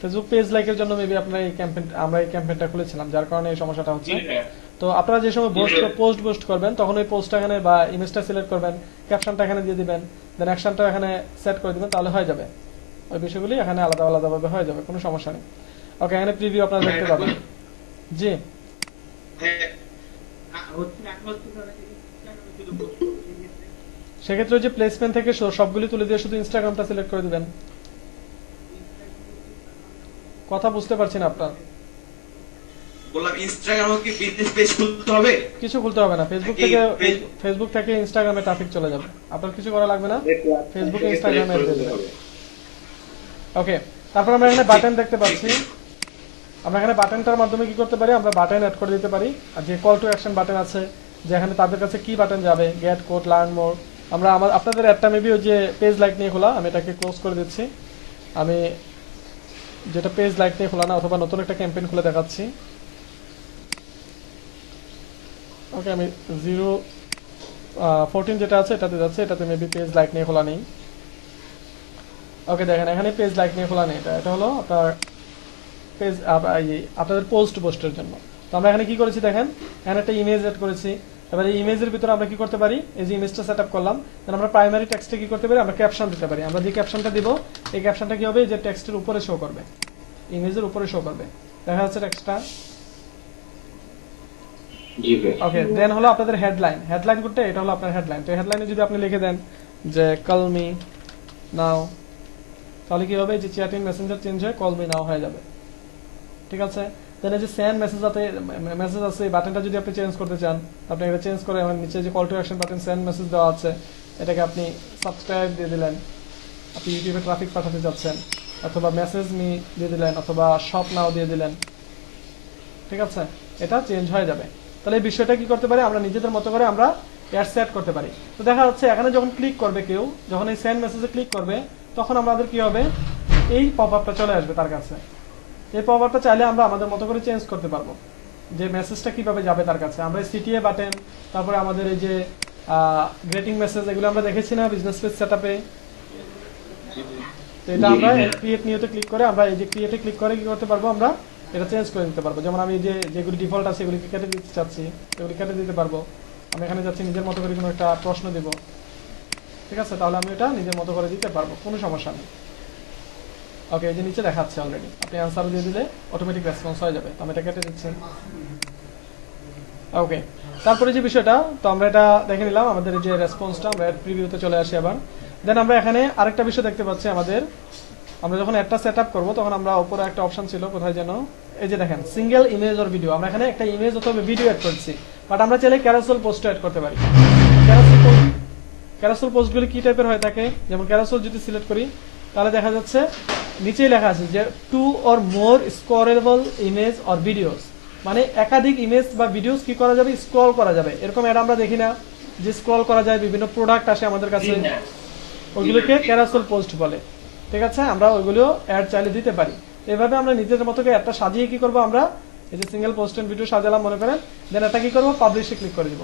ফেসবুক পেজ লাইকের জন্য মেবি আপনারা আমরা এই ক্যাম্পেইনটা খুলেছিলাম, যার কারণে এই সমস্যাটা হচ্ছে। তো আপনারা যে সময় পোস্ট করবেন, তখন ওই পোস্টটা এখানে বা ইমেজটা সিলেক্ট করবেন, ক্যাপশনটা এখানে দিয়ে দিবেন, দেন অ্যাকশনটা এখানে সেট করে দিবেন, তাহলে হয়ে যাবে। ওই বিষয়গুলি এখানে আলাদা আলাদাভাবে হয়ে যাবে, কোনো সমস্যা নেই। ওকে, এখানে প্রিভিউ আপনারা দেখতে পাবেন। জি, সেক্ষেত্রে ওই যে প্লেসমেন্ট থেকে সবগুলি তুলে দিয়ে শুধু ইনস্টাগ্রামটা সিলেক্ট করে দিবেন। কথা বুঝতে পারছি না আপনার। বললাম ইনস্টাগ্রামে কি বিজনেস পেজ খুলতে হবে? কিছু খুলতে হবে না, ফেসবুক থেকে ইনস্টাগ্রামে ট্রাফিক চলে যাবে, আপনার কিছু করা লাগবে না। ফেসবুকে ইনস্টাগ্রামে ওকে, তারপর আমরা এখানে বাটন দেখতে পাচ্ছি। আমরা এখানে বাটনটার মাধ্যমে কি করতে পারি, আমরা বাটন অ্যাড করে দিতে পারি। আর যে কল টু অ্যাকশন বাটন আছে, যেখানে তাদের কাছে কি বাটন যাবে, গেট কোড, লার্ন মোর। আমরা আপনাদের একটা মেবি ওই যে পেজ লাইক নিয়ে খোলা, আমি এটাকে ক্লোজ করে দিচ্ছি। আমি যেটা পেজ লাইক নিয়ে খোলা না, অথবা নতুন একটা ক্যাম্পেইন খুলে দেখাচ্ছি। ওকে, আমি 014 যেটা আছে এটাতে যাচ্ছে, এটাতে মেবি পেজ লাইক নিয়ে খোলা নেই। ওকে, দেখেন এখানে পেজ লাইক নিয়ে খোলা নেই, এটা হলো আপনার পেজ আপনাদের পোস্টের জন্য। তো আমরা এখানে কি করেছি দেখেন, এখানে একটা ইমেজ এড করেছি। এবার এই ইমেজের ভিতরে আমরা কি করতে পারি, এই যে ইমেজটা সেট আপ করলাম, দেন আমরা প্রাইমারি টেক্সটে কি করতে পারি, আমরা ক্যাপশন দিতে পারি। আমরা যে ক্যাপশনটা দিব, এই ক্যাপশনটা কি হবে, যে টেক্সটের উপরে শো করবে, ইমেজের উপরে শো করবে। দেখা যাচ্ছে টেক্সটটা। ওকে, দেন হলো আপনাদের হেডলাইন করতে, এটা হলো আপনার হেডলাইন। তো হেডলাইনে যদি আপনি লিখে দেন যে কল মি নাও, তাহলে কি হবে, যে চ্যাটিং মেসেঞ্জার চেঞ্জ হয়ে কল মি নাও হয়ে যাবে। ঠিক আছে, দেন এই যে সেন্ড মেসেজ আছে, এই বাটনটা যদি আপনি চেঞ্জ করতে চান, আপনি এটা চেঞ্জ করে আমার নিচে যে call to action button send message দেওয়া আছে, এটাকে আপনি সাবস্ক্রাইব দিয়ে দিলেন, আপনি ইউটিউবে ট্রাফিক পাঠাতে যাচ্ছেন, অথবা মেসেজ মি দিয়ে দিলেন, অথবা শপ নাও দিয়ে দিলেন। ঠিক আছে, এটা চেঞ্জ হয়ে যাবে। তাহলে এই বিষয়টা কি করতে পারি, আমরা নিজেদের মতো করে আমরা অ্যাড সেট করতে পারি। তো দেখা যাচ্ছে এখানে যখন ক্লিক করবে কেউ, যখন এই সেন্ড মেসেজে ক্লিক করবে, তখন আমাদের কি হবে, এই পপ আপটা চলে আসবে তার কাছে। এই পপ আপটা চাইলে আমরা আমাদের মতো করে চেঞ্জ করতে পারবো, যে মেসেজটা কিভাবে যাবে তার কাছে। আমরা সিটিএ বাটন, তারপরে আমাদের এই যে গ্রেটিং মেসেজ, এগুলো আমরা দেখেছি না বিজনেস পেজ সেটআপে। তো এটা আমরা ক্রিয়েট নিউতে ক্লিক করে, আমরা এই যে ক্রিয়েটে ক্লিক করে কি করতে পারবো, আমরা এটা চেঞ্জ করে দিতে পারবো। যেমন আমি যেগুলি ডিফল্ট আছে এগুলিকে কেটে দিতে চাচ্ছি, এগুলি কেটে দিতে পারবো। আমি এখানে যাচ্ছি নিজের মতো করে কোনো একটা প্রশ্ন দিব, ঠিক আছে, তাহলে আমি এটা নিজের মতো করে দিতে পারবো, কোনো সমস্যা নেই। ওকে, এই যে নিচে দেখাচ্ছে অলরেডি, আপনি অ্যান্সার দিয়ে দিলে অটোমেটিক রেসপন্স হয়ে যাবে। তো আমি এটা কেটে দিচ্ছি। ওকে, তারপরে যে বিষয়টা, তো আমরা এটা দেখে নিলাম, আমাদের এই যে রেসপন্সটা, আমরা প্রিভিউতে চলে আসি আবার। দেন আমরা এখানে আরেকটা বিষয় দেখতে পাচ্ছি, আমরা যখন একটা সেট আপ করবো, তখন আমরা উপরে একটা অপশন ছিল, কোথায় যেন, এই যে দেখেন সিঙ্গেল ইমেজ অর ভিডিও। আমরা এখানে একটা ইমেজ অথবা ভিডিও অ্যাড করছি, বাট আমরা চাইলে ক্যারাসেল পোস্ট অ্যাড করতে পারি। ক্যারাসেল পোস্টগুলি কি টাইপের হয়ে থাকে, যেমন ক্যারাসেল যদি সিলেক্ট করি, তাহলে দেখা যাচ্ছে নিচেই লেখা আছে যে 2 or more scrollable image or videos, মানে একাধিক ইমেজ বা ভিডিওস কি করা যাবে, স্ক্রল করা যাবে। এরকম অ্যাড আমরা দেখি না, যে স্ক্রল করা যায়, বিভিন্ন প্রোডাক্ট আসে আমাদের কাছে, ওইগুলোকে ক্যারাসেল পোস্ট বলে। ঠিক আছে, আমরা ওইগুলো অ্যাড চাইলে দিতে পারি। এভাবে আমরা নিজের মতো করে একটা সাজিয়ে কি করবো, আমরা এই যে সিঙ্গেল পোস্ট এন্ড ভিডিও সাজালাম মনে করেন, দেন একটা কি করবো, পাবলিশে ক্লিক করে দিব।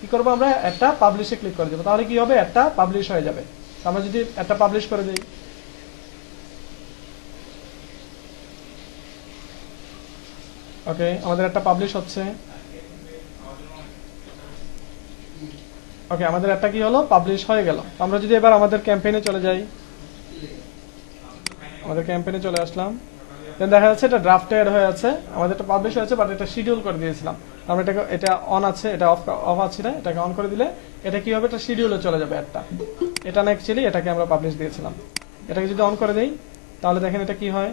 কি করবো, আমরা একটা পাবলিশে ক্লিক করে দিব, তাহলে কি হবে, একটা পাবলিশ হয়ে যাবে। আমরা যদি একটা পাবলিশ করে দিই, ওকে, আমাদের একটা পাবলিশ হচ্ছে। ওকে, আমাদের একটা কি হলো, পাবলিশ হয়ে গেল। আমরা যদি এবার আমাদের ক্যাম্পেইনে চলে যাই, আমাদের ক্যাম্পেইনে চলে আসলাম, দেন দেখা যাচ্ছে এটা ড্রাফটে অ্যাড হয়ে আছে, আমাদের এটা পাবলিশ হয়েছে, বাট এটা শিডিউল করে দিয়েছিলাম। আমরা এটা অন আছে, এটা অফ আছে না, এটাকে অন করে দিলে এটা কি হবে, এটা শিডিউলে চলে যাবে একটা। এটা না, অ্যাকচুয়ালি এটাকে আমরা পাবলিশ দিয়েছিলাম। এটাকে যদি অন করে দেই, তাহলে দেখেন এটা কি হয়,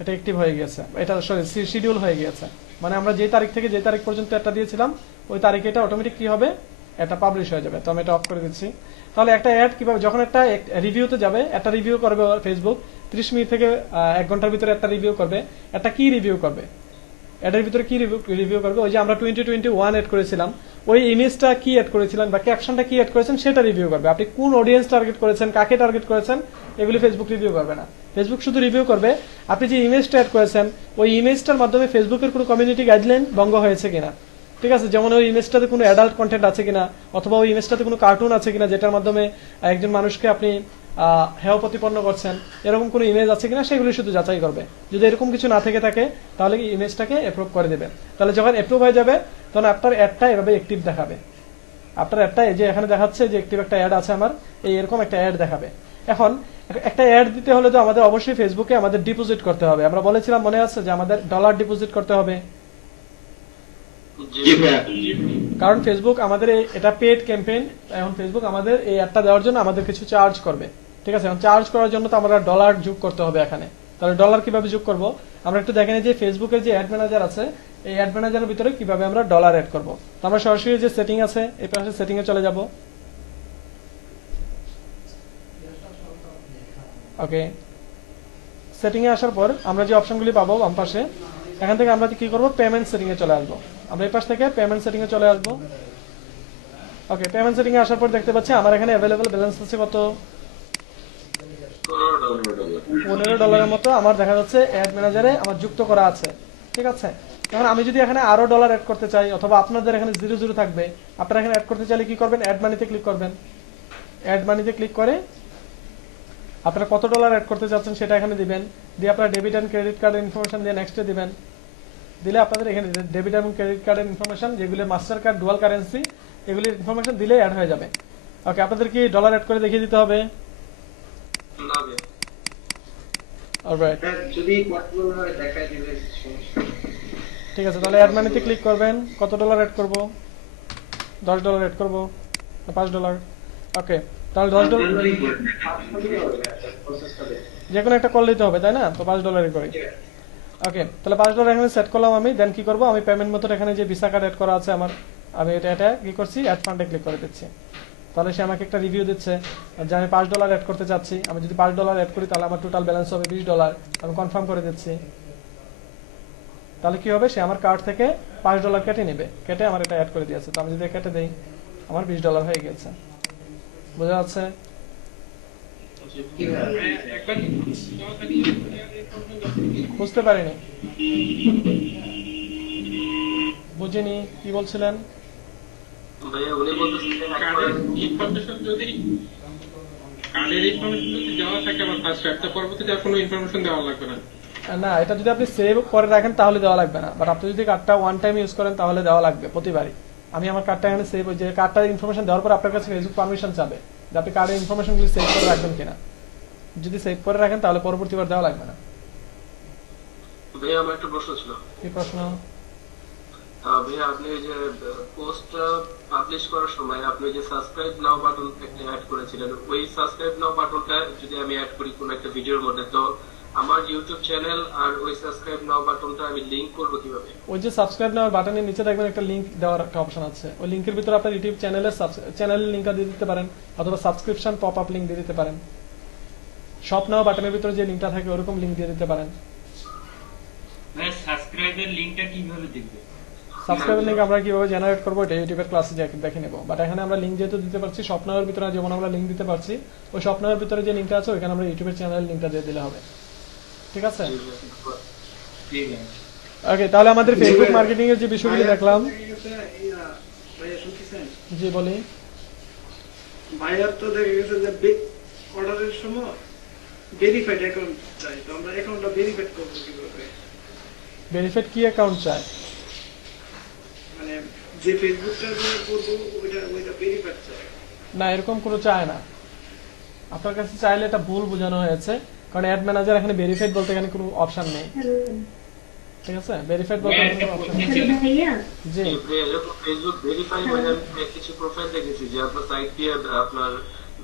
এটা অ্যাক্টিভ হয়ে গেছে, এটা সরি শিডিউল হয়ে গেছে। মানে আমরা যে তারিখ থেকে যে তারিখ পর্যন্ত একটা দিয়েছিলাম, ওই তারিখে এটা অটোমেটিক কি হবে, এটা পাবলিশ হয়ে যাবে। তো আমি এটা অফ করে দিচ্ছি। তাহলে একটা অ্যাড কিভাবে, যখন একটা রিভিউতে যাবে, একটা রিভিউ করবে ফেসবুক 30 মিনিট থেকে 1 ঘন্টার ভিতরে একটা রিভিউ করবে। একটা কি রিভিউ করবে, এটার ভিতরে কি রিভিউ করবে, ওই যে আমরা 2021 এড করেছিলাম, ওই ইমেজটা কি এড করেছিলেন বা ক্যাপশনটা কি এড করেছেন সেটা রিভিউ করবে। আপনি কোন অডিয়েন্স টার্গেট করেছেন, কাকে টার্গেট করেছেন, এগুলি ফেসবুক রিভিউ করবে না। ফেসবুক শুধু রিভিউ করবে আপনি যে ইমেজটা এড করেছেন ওই ইমেজটার মাধ্যমে ফেসবুকের কোনো কমিউনিটি গাইডলাইন ভঙ্গ হয়েছে কিনা। ঠিক আছে, যেমন ওই ইমেজটাতে কোনো অ্যাডাল্ট কন্টেন্ট আছে কিনা, অথবা ওই ইমেজটাতে কোনো কার্টুন আছে কিনা যেটার মাধ্যমে একজন মানুষকে আপনি হেয় প্রতিপন্ন করছেন, এরকম কোনো ইমেজ আছে কিনা সেগুলি শুধু যাচাই করবে। যদি এরকম কিছু না থেকে থাকে তাহলে কি ইমেজটাকে অ্যাপ্রুভ করে দেবে। তাহলে যখন অ্যাপ্রুভ হয়ে যাবে তখন আপনার অ্যাডটা এভাবে অ্যাক্টিভ দেখাবে। আপনার অ্যাডটা এই যে এখানে দেখাচ্ছে যে অ্যাক্টিভ একটা অ্যাড আছে আমার, এরকম একটা অ্যাড দেখাবে। এখন একটা অ্যাড দিতে হলে তো আমাদের অবশ্যই ফেসবুকে আমাদের ডিপোজিট করতে হবে। আমরা বলেছিলাম মনে আছে যে আমাদের ডলার ডিপোজিট করতে হবে, কারণ ফেসবুক আমাদের এটা পেড ক্যাম্পেইন। এখন ফেসবুক আমাদের এই অ্যাডটা দেওয়ার জন্য আমাদের কিছু চার্জ করবে। ঠিক আছে, এখন চার্জ করার জন্য তো আমরা ডলার যোগ করতে হবে এখানে। তাহলে ডলার কিভাবে যোগ করব আমরা একটু দেখে নিই যে ফেসবুকের যে অ্যাড ম্যানেজার আছে এই অ্যাড ম্যানেজারের ভিতরে কিভাবে আমরা ডলার অ্যাড করব। তো আমরা সরাসরি যে সেটিং আছে এই পাশে সেটিং এ চলে যাব। ওকে, সেটিং এ আসার পর আমরা যে অপশনগুলি পাবো বাম পাশে, এখান থেকে আমরা কি করব, পেমেন্ট সেটিং এ চলে আসবো। আমরা এই পাশ থেকে পেমেন্ট সেটিং এ চলে আসবো। ওকে, পেমেন্ট সেটিং এ আসার পর দেখতে পাচ্ছি আমার এখানে অ্যাভেলেবল ব্যালেন্স আছে কত, $15 মতো আমার দেখা যাচ্ছে অ্যাড ম্যানেজারে আমার যুক্ত করা আছে। ঠিক আছে, এখন আমি যদি এখানে আরো ডলার অ্যাড করতে চাই, অথবা আপনাদের এখানে 0 থাকবে, আপনারা এখানে অ্যাড করতে চাইলে কি করবেন, অ্যাড মানিতে ক্লিক করবেন। অ্যাড মানিতে ক্লিক করে আপনারা কত ডলার অ্যাড করতে চাচ্ছেন সেটা এখানে দিবেন, দিয়ে আপনারা ডেবিট এন্ড ক্রেডিট কার্ডের ইনফরমেশন দিয়ে নেক্সটে দিবেন। দিলে আপনাদের এখানে ডেবিট এবং ক্রেডিট কার্ডের ইনফরমেশন, যেগুলো মাস্টার কার্ড, ডুয়াল কারেন্সি, এগুলির ইনফরমেশন দিলে অ্যাড হয়ে যাবে। ওকে, আপনাদের কি ডলার অ্যাড করে দেখিয়ে দিতে হবে? অলরাইট, যদি পসিবল হয় দেখাই দিলে সমস্যা। ঠিক আছে, তাহলে অ্যাড মানিতে ক্লিক করবেন। কত ডলার অ্যাড করব, $10 অ্যাড করব না $5? ওকে, তাহলে $10 যে কোনো একটা কল দিতে হবে, তাই না? তো $5 করে। ওকে, তাহলে $5 এখানে সেট করলাম আমি। দেন কি করব, আমি পেমেন্ট মেথড এখানে যে ভিসা কার্ড অ্যাড করা আছে আমার, আমি এটা কি করছি, অ্যাড ফান্ডে ক্লিক করে দিচ্ছি। তাহলে সে আমাকে একটা রিভিউ দিচ্ছে যে আমি $5 অ্যাড করতে চাচ্ছি। আমি যদি $5 অ্যাড করি তাহলে আমার টোটাল ব্যালেন্স হবে $20। আমি কনফার্ম করে দিচ্ছি। তাহলে কি হবে, সে আমার কার্ড থেকে $5 কেটে নেবে, কেটে আমার এটা অ্যাড করে দিয়েছে। তো আমি যদি কেটে দেই আমার $20 হয়ে গেছে। বোঝা যাচ্ছে? বুঝতে পারিনি, বুঝিনি কি বলছিলেন। ভাইয়া উনি বলতেছেন কার্ডের ইনফরমেশন যদি দেওয়া থাকে আমার ফার্স্ট অ্যাডটা, পরবর্তীতে আর কোনো ইনফরমেশন দেওয়া লাগবে না। না, এটা যদি আপনি সেভ করে রাখেন তাহলে দেওয়া লাগবে না, বাট আপনি যদি কার্ডটা ওয়ান টাইম ইউজ করেন তাহলে দেওয়া লাগবে প্রতিবারই। আমি আমার কার্ডটা এখানে সেভ, যে কার্ডটার ইনফরমেশন দেওয়ার পর আপনার কাছে ফেসবুক পারমিশন চাবে যে আপনি কার্ডের ইনফরমেশনগুলি সেভ করে রাখবেন কিনা। যদি সেভ করে রাখেন তাহলে পরবর্তীবার দেওয়া লাগবে না। ভাইয়া আমার একটা প্রশ্ন ছিল। কি প্রশ্ন? ভাইয়া আপনি ওই যে পোস্টটা পাবলিশ করার সময় আপনি যে সাবস্ক্রাইব নাও বাটন একটা অ্যাড করেছিলেন, ওই সাবস্ক্রাইব নাও বাটনটা যদি আমি অ্যাড করি কোনো একটা ভিডিওর মধ্যে, তো আমার ইউটিউব চ্যানেল আর ওই সাবস্ক্রাইব নাও বাটনটা আমি লিংক করব কিভাবে? ওই যে সাবস্ক্রাইব নাও বাটনের নিচে দেখবেন একটা লিংক দেওয়ার একটা অপশন আছে। ওই লিংকের ভিতরে আপনার ইউটিউব চ্যানেলের লিংকটা দিয়ে দিতে পারেন, অথবা সাবস্ক্রিপশন পপ আপ লিংক দিয়ে দিতে পারেন। শপ নাও বাটনের ভিতরে যে লিংকটা থাকে ওরকম লিংক দিয়ে দিতে পারেন। সাবস্ক্রাইবের লিংকটা কিভাবে দেখবে? সাবস্ক্রাইবার লিংক আমরা কিভাবে জেনারেট করবো এটা ইউটিউবের ক্লাসে দেখে নেব, বাট এখানে আমরা লিংক যেহেতু দিতে পারছি স্বপ্নের ভিতরে, যেমন আমরা লিংক দিতে পারছি ওই স্বপ্নের ভিতরে যে লিংকটা আছে ওইখানে আমরা ইউটিউবের চ্যানেলের লিংকটা দিয়ে দিলে হবে। ঠিক আছে, ওকে। তাহলে আমাদের ফেসবুক মার্কেটিং এর যে বিষয়গুলি দেখলাম, জি বলি। ভাইয়ার তো দেখা গেছে যে বিগ অর্ডারের সময় ভেরিফাইড অ্যাকাউন্ট চাই, তো আমরা অ্যাকাউন্টটা ভেরিফাইড করব কিভাবে? ভেরিফাইড কি অ্যাকাউন্ট চাই? মানে যে ফেসবুকটা দিয়ে করব ওইটা ভেরিফাইড চাই। না, এরকম কোনো চায় না। আপনার কাছে চাইলে এটা ভুল বোঝানো হয়েছে, কারণ অ্যাড ম্যানেজার এখানে ভেরিফাইড বলতে এখানে কোনো অপশন নেই। ঠিক আছে, ভেরিফাইড বলতে কোনো অপশন নেই। জি, ফেসবুক ভেরিফাই মানে কিছু প্রোফাইল দেখেছি যে আপনার সাইট দিয়ে আপনার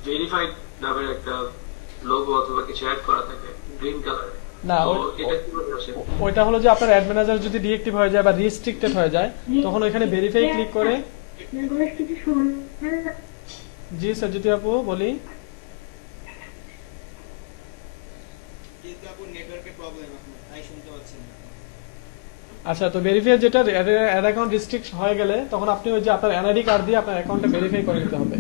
ভেরিফাইড নামের একটা লোগো অথবা কিছু অ্যাড করা থাকে গ্রিন কালার। না, এটা কিভাবে আসে? ওইটা হলো যে আপনার অ্যাড ম্যানেজার যদি ডিএক্টিভ হয়ে যায় বা রেস্ট্রিক্টেড হয়ে যায় তখন ওইখানে ভেরিফাই ক্লিক করে জি সজ্জিতি আপু বলি। আচ্ছা, তো ভেরিফাই যেটা অ্যাড অ্যাকাউন্ট রিস্ট্রিক্ট হয়ে গেলে তখন আপনি ওই যে আপনার এনআইডি কার্ড দিয়ে আপনার অ্যাকাউন্টটা ভেরিফাই করে নিতে হবে,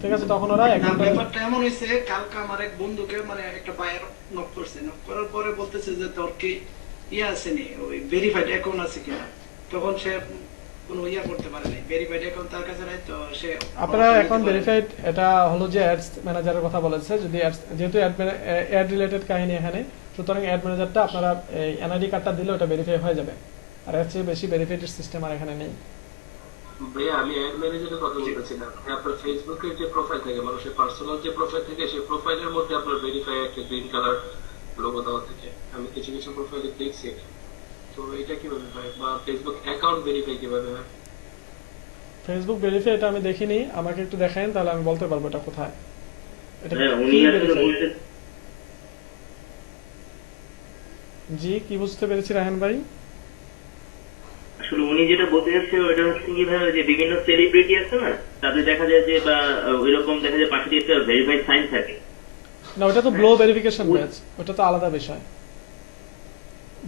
ঠিক আছে? তখন ওরা না, অ্যাকাউন্টটা ব্যাপারটা এমন হয়েছে, কালকে আমার এক বন্ধুকে মানে একটা বায়ার নক করছে, নক করার পরে বলতেছে যে তোর কি ইয়ে আছে নি, ওই ভেরিফাইড অ্যাকাউন্ট আছে কিনা। তখন সে কোনো ইয়া করতে পারে নাই, ভেরিফাইড অ্যাকাউন্ট তার কাছে নাই, তো সে আপনারা অ্যাকাউন্ট ভেরিফাইড, এটা হলো যে অ্যাডস ম্যানেজারের কথা বলেছে। যদি যেহেতু অ্যাড রিলেটেড কাহিনী এখানে, সুতরাং অ্যাড ম্যানেজারটা আপনারা এই এনআইডি কার্ডটা দিলে ওটা ভেরিফাই হয়ে যাবে। আর এর চেয়ে বেশি ভেরিফাইড সিস্টেম আর এখানে নেই। ভাইয়া আমি অ্যাড ম্যানেজারের কথা বলতেছিলাম। আপনার ফেসবুকের যে প্রোফাইল থাকে, মানুষের পার্সোনাল যে প্রোফাইল থাকে, সেই প্রোফাইলের মধ্যে আপনার ভেরিফাই একটা গ্রিন কালার লোগো দেওয়া থাকে। আমি কিছু কিছু প্রোফাইলে দেখছি এটা। তো এটা কিভাবে হয়, বা ফেসবুক অ্যাকাউন্ট ভেরিফাই কিভাবে হয়? ফেসবুক ভেরিফাই এটা আমি দেখিনি, আমাকে একটু দেখাইন তাহলে আমি বলতে পারবো এটা কোথায়। এটা উনি কি আসলে verify? বলতে জি, কি বুঝতে পেরেছি রায়হান ভাই? আসলে উনি যেটা বলতে যাচ্ছে ওটা হচ্ছে কিভাবে যে বিভিন্ন সেলিব্রিটি আছে না, তাদের দেখা যায় যে বা ওইরকম দেখা যায় পাশে একটা ভেরিফাইড সাইন থাকে। না, ওটা তো ব্লো ভেরিফিকেশন বেস, ওটা তো আলাদা বিষয়।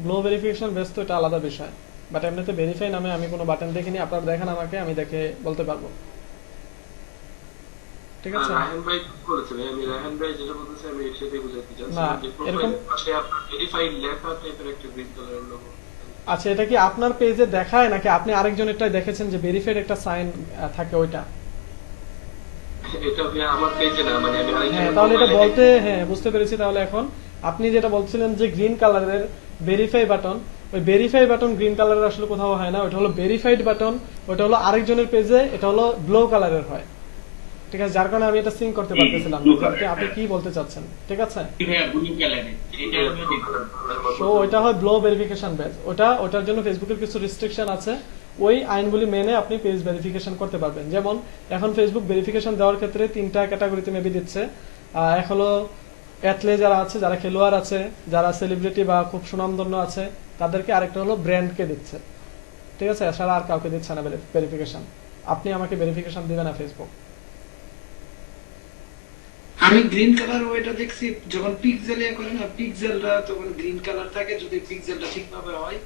ব্লো ভেরিফিকেশন বেস তো এটা আলাদা বিষয়, বাট এমনিতে ভেরিফাই নামে আমি কোনো বাটন দেখিনি। আপনারা দেখেন আমাকে, আমি দেখে বলতে পারবো, ঠিক আছে? রায়হান ভাই বলেছে, ভাই আমি রায়হান ভাই যেটা বলতেছে আমি সেটাই বুঝাতে চাচ্ছি না, যে এরকম প্রোফাইলের পাশে আপনার ভেরিফাইড লেখা টাইপের একটা গ্রিন কালারের লোগো। আচ্ছা, এটা কি আপনার পেজে দেখায় নাকি আপনি আরেকজনেরটাই দেখেছেন যে ভেরিফাইড একটা সাইন থাকে ওইটা? এটা ভাইয়া আমার পেজে না, মানে আমি হ্যাঁ, আরেকজনের তাহলে এটা profile-এ বলতে, হ্যাঁ বুঝতে পেরেছি। তাহলে এখন আপনি যেটা বলছিলেন যে গ্রিন কালারের ভেরিফাই বাটন, ওই ভেরিফাই বাটন গ্রিন কালারের আসলে কোথাও হয় না, ওটা হলো ভেরিফাইড বাটন, ওটা হলো আরেকজনের পেজে, এটা হলো ব্লু কালারের হয়, ঠিক আছে? যার কারণে আমি এটা সিঙ্ক করতে পারতেছিলাম না যে আপনি কি বলতে চাচ্ছেন, ঠিক আছে? তো ওইটা হয় ব্লো ভেরিফিকেশন বেস, ওটার জন্য ফেসবুকের কিছু রেস্ট্রিকশন আছে, ওই আইনগুলি মেনে আপনি পেজ ভেরিফিকেশন করতে পারবেন। যেমন এখন ফেসবুক ভেরিফিকেশন দেওয়ার ক্ষেত্রে 3টা ক্যাটাগরিতে মেবি দিচ্ছে। এক হলো অ্যাথলেট যারা আছে, যারা খেলোয়াড় আছে, যারা সেলিব্রিটি বা খুব সুনামধন্য আছে তাদেরকে, আরেকটা হলো ব্র্যান্ডকে দিচ্ছে, ঠিক আছে? এছাড়া আর কাউকে দিচ্ছে না ভেরিফিকেশন। আপনি আমাকে ভেরিফিকেশন দিবে না ফেসবুক। আমি গ্রিন কালার ওইটা দেখছি যখন পিক্সেল ইয়ে করে না, পিক্সেলটা তখন গ্রিন কালার থাকে যদি পিক্সেলটা ঠিকভাবে হয়,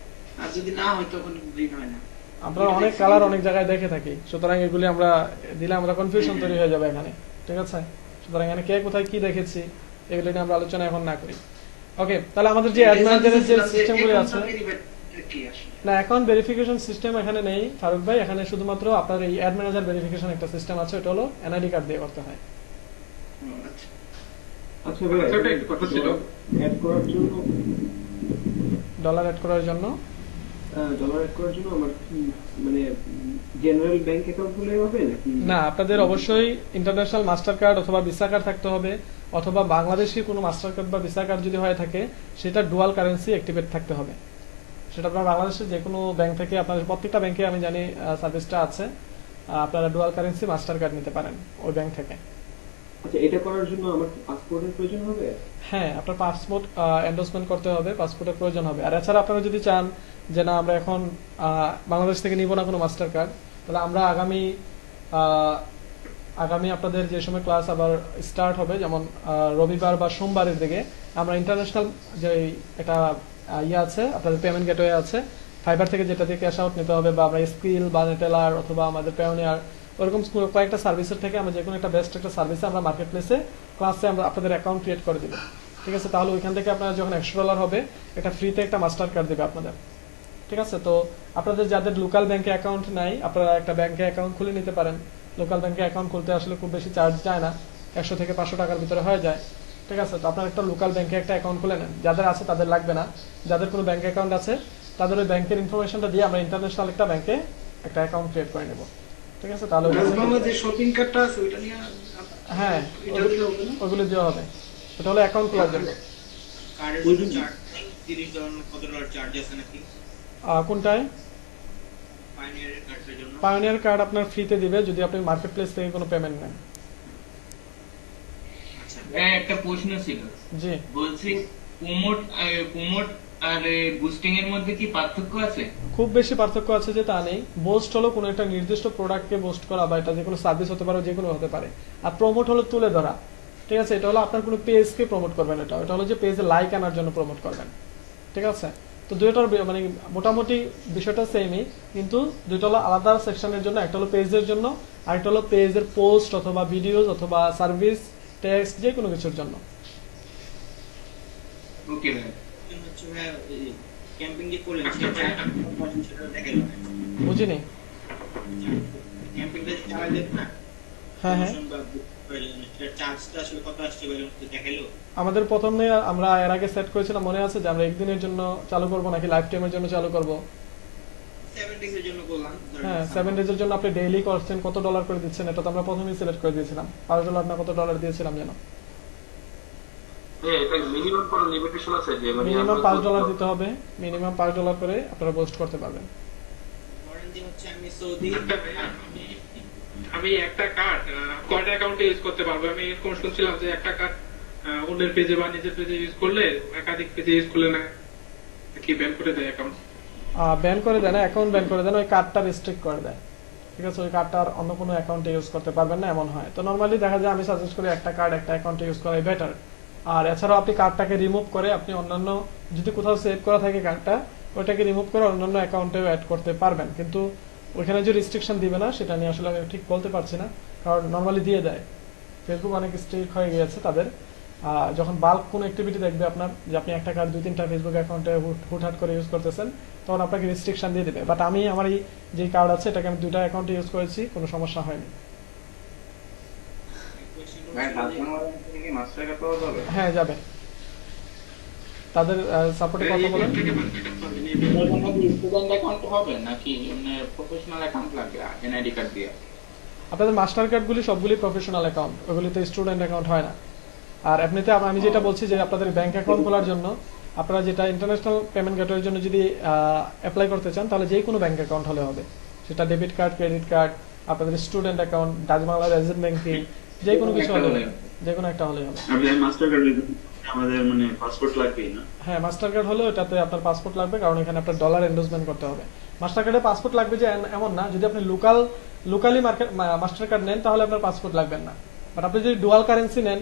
আর যদি না হয় তখন গ্রিন হয় না। আমরা অনেক কালার অনেক জায়গায় দেখে থাকি, সুতরাং এগুলি আমরা দিলে আমরা কনফিউশন তৈরি হয়ে যাবে এখানে, ঠিক আছে? সুতরাং এখানে কে কোথায় কি দেখেছি এগুলো নিয়ে আমরা আলোচনা এখন না করি। ওকে, তাহলে আমাদের যে অ্যাড ম্যানেজারের যে সিস্টেমগুলি আছে, না অ্যাকাউন্ট ভেরিফিকেশন সিস্টেম এখানে নেই ফারুক ভাই, এখানে শুধুমাত্র আপনার এই অ্যাড ম্যানেজার ভেরিফিকেশন একটা সিস্টেম আছে, ওটা হলো এনআইডি কার্ড দিয়ে করতে হয়। আচ্ছা ভাই, আচ্ছা, একটা কথা ছিল। অ্যাড করার জন্য ডলার অ্যাড করার জন্য ডলার অ্যাড করার জন্য আমার কি মানে জেনারেল ব্যাংক অ্যাকাউন্ট হলেই হবে নাকি? না, আপনাদের অবশ্যই ইন্টারন্যাশনাল মাস্টার কার্ড অথবা ভিসা কার্ড থাকতে হবে, অথবা বাংলাদেশি কোনো মাস্টার কার্ড বা ভিসা কার্ড যদি হয়ে থাকে সেটা ডুয়াল কারেন্সি অ্যাক্টিভেট থাকতে হবে। সেটা আপনার বাংলাদেশের যে কোনো ব্যাংক থেকে, আপনাদের প্রত্যেকটা ব্যাংকে আমি জানি সার্ভিসটা আছে, আপনারা ডুয়াল কারেন্সি মাস্টার কার্ড নিতে পারেন ওই ব্যাংক থেকে। আচ্ছা, এটা করার জন্য আমার পাসপোর্টের প্রয়োজন হবে? হ্যাঁ, আপনার পাসপোর্ট এন্ডোর্সমেন্ট করতে হবে, পাসপোর্টের প্রয়োজন হবে। আর এছাড়া আপনারা যদি চান যে না আমরা এখন বাংলাদেশ থেকে নিব না কোনো মাস্টার কার্ড, তাহলে আমরা আগামী আপনাদের যে সময় ক্লাস আবার স্টার্ট হবে, যেমন রবিবার বা সোমবারের দিকে, আমরা ইন্টারন্যাশনাল যে একটা ইয়ে আছে আপনাদের পেমেন্ট গেটওয়ে আছে ফাইবার থেকে, যেটা দিয়ে ক্যাশ আউট নিতে হবে, বা আমরা স্কিল বা নেটেলার অথবা আমাদের পেওনিয়ার ওরকম কয়েকটা সার্ভিসের থেকে আমরা যে কোনো একটা বেস্ট একটা সার্ভিসে আমরা মার্কেট প্লেসে ক্লাসে আমরা আপনাদের অ্যাকাউন্ট ক্রিয়েট করে দিব, ঠিক আছে? তাহলে ওইখান থেকে আপনারা যখন $100 হবে একটা ফ্রিতে একটা মাস্টার কার্ড দেবে আপনাদের, ঠিক আছে? তো আপনাদের যাদের লোকাল ব্যাংকে অ্যাকাউন্ট নাই, আপনারা একটা ব্যাংকে অ্যাকাউন্ট খুলে নিতে পারেন। লোকাল ব্যাংকে অ্যাকাউন্ট খুলতে আসলে খুব বেশি চার্জ যায় না, 100 থেকে 500 টাকার ভিতরে হয়ে যায়, ঠিক আছে? তো আপনারা একটা লোকাল ব্যাংকে একটা অ্যাকাউন্ট খুলে নেন, যাদের আছে তাদের লাগবে না, যাদের কোনো ব্যাংক অ্যাকাউন্ট আছে তাদের ওই ব্যাংকের ইনফরমেশনটা দিয়ে আমরা ইন্টারন্যাশনাল একটা ব্যাংকে একটা অ্যাকাউন্ট ক্রিয়েট করে নেব, ঠিক আছে? তাহলে যে শপিং কার্ডটা আছে ওইটা নিয়ে হ্যাঁ, এটা দিলে হবে না? ওগুলো দেওয়া হবে, ওটা হলো অ্যাকাউন্ট খোলার জন্য। কার্ডের জন্য $30 চার্জ আছে নাকি? কোনটায়? পাইনিয়ারের কার্ডের জন্য পায়োনিয়ার কার্ড আপনার ফ্রিতে দিবে যদি আপনি মার্কেট প্লেস থেকে কোনো পেমেন্ট নেন। একটা প্রশ্ন ছিল, জি বলছি আর বুস্টিং এর মধ্যে কি পার্থক্য আছে? খুব বেশি পার্থক্য আছে যে তা নেই। বোস্ট হলো কোনো একটা নির্দিষ্ট প্রোডাক্টকে বোস্ট করা, বা এটা যে কোনো সার্ভিস হতে পারে, যে কোনো হতে পারে। আর প্রমোট হলো তুলে ধরা, ঠিক আছে? এটা হলো আপনার কোনো পেজকে প্রমোট করবেন, এটা হলো যে পেজে লাইক আনার জন্য প্রমোট করবেন, ঠিক আছে? তো দুইটার মানে মোটামুটি বিষয়টা সেমই, কিন্তু দুইটা হলো আলাদা সেকশনের জন্য। একটা হলো পেজের জন্য, আর একটা হলো পেজের পোস্ট অথবা ভিডিওস অথবা সার্ভিস টেক্সট যে কোনো কিছুর জন্য। ওকে ভাই। হচ্ছে ভাই ক্যাম্পিং যে করলেন সেটা দেখালো বুঝিনি। ক্যাম্পিংটা চালালেন না, হ্যাঁ হ্যাঁ, চার্জটা আসলে কত আসছে বলেন তো দেখালো? আমাদের প্রথমে আমরা এর আগে সেট করেছিলাম, মনে আছে যে আমরা একদিনের জন্য চালু করব নাকি লাইফ টাইমের জন্য চালু করব? 7 ডেজের জন্য করলাম। হ্যাঁ, 7 ডেজের জন্য আপনি ডেইলি করছেন, কত ডলার করে দিচ্ছেন এটা তো আমরা প্রথমেই সিলেক্ট করে দিয়েছিলাম। $5 না কত ডলার দিয়েছিলাম যেন? হ্যাঁ, এটা মিনিমাম কোনো লিমিটেশন আছে যে মানে মিনিমাম $5 দিতে হবে, মিনিমাম $5 করে আপনারা পোস্ট করতে পারবেন। ধরেন যে হচ্ছে আমি সৌদি আমি একটা কার্ড কয়টা অ্যাকাউন্টে ইউজ করতে পারবো? আমি এরকম শুনছিলাম যে একটা কার্ড অন্যের পেজে বা নিজের পেজে ইউজ করলে, একাধিক পেজে ইউজ করলে না কি ব্যান করে দেয় অ্যাকাউন্ট? ব্যান করে দেয় না, অ্যাকাউন্ট ব্যান করে দেয় না, ওই কার্ডটা রেস্ট্রিক্ট করে দেয়, ঠিক আছে? ওই কার্ডটা আর অন্য কোনো অ্যাকাউন্টে ইউজ করতে পারবেন না, এমন হয়। তো নর্মালি দেখা যায় আমি সাজেস্ট করি একটা কার্ড একটা অ্যাকাউন্টে ইউজ করাই বেটার। আর এছাড়াও আপনি কার্ডটাকে রিমুভ করে আপনি অন্যান্য, যদি কোথাও সেভ করা থাকে কার্ডটা, ওইটাকে রিমুভ করে অন্যান্য অ্যাকাউন্টেও অ্যাড করতে পারবেন। কিন্তু ওইখানে যে রেস্ট্রিকশন দিবে না সেটা নিয়ে আসলে আমি ঠিক বলতে পারছি না, কারণ নর্মালি দিয়ে দেয়। ফেসবুক অনেক স্ট্রিক্ট হয়ে গিয়েছে তাদের। যখন বাল্ক কোনো অ্যাক্টিভিটি দেখবে আপনার, যে আপনি একটা কার্ড 2-3টা ফেসবুক অ্যাকাউন্টে হুটহাট করে ইউজ করতেছেন, তখন আপনাকে রেস্ট্রিকশন দিয়ে দেবে। বাট আমি আমার এই যে কার্ড আছে এটাকে আমি 2টা অ্যাকাউন্টে ইউজ করেছি, কোনো সমস্যা হয়নি। হ্যাঁ যাবে, তাদের সাপোর্টে কথা বলেন। স্টুডেন্ট অ্যাকাউন্ট হবে নাকি প্রফেশনাল অ্যাকাউন্ট লাগবে এনআইডি কার্ড দিয়ে? আপনাদের মাস্টার কার্ডগুলি সবগুলি প্রফেশনাল অ্যাকাউন্ট, ওগুলিতে স্টুডেন্ট অ্যাকাউন্ট হয় না। আর এমনিতে আমি যেটা বলছি যে আপনাদের ব্যাংক অ্যাকাউন্ট খোলার জন্য আপনারা যেটা ইন্টারন্যাশনাল পেমেন্ট গেটওয়ের জন্য যদি অ্যাপ্লাই করতে চান, তাহলে যে কোনো ব্যাংক অ্যাকাউন্ট হলে হবে। সেটা ডেবিট কার্ড, ক্রেডিট কার্ড, আপনাদের student account, Dutch Bangla resident banking, যে কোনো কিছু হলে হবে, যে কোনো একটা হলে হবে। মাস্টার কার্ড আমাদের মানে পাসপোর্ট লাগবে না? হ্যাঁ, মাস্টার কার্ড হলে ওটাতে আপনার পাসপোর্ট লাগবে, কারণ এখানে আপনার ডলার এন্ডোর্সমেন্ট করতে হবে। মাস্টার কার্ডে পাসপোর্ট লাগবে যে এমন না, যদি আপনি লোকালি মার্কেট মাস্টার কার্ড নেন তাহলে আপনার পাসপোর্ট লাগবে না। বাট আপনি যদি ডুয়াল কারেন্সি নেন,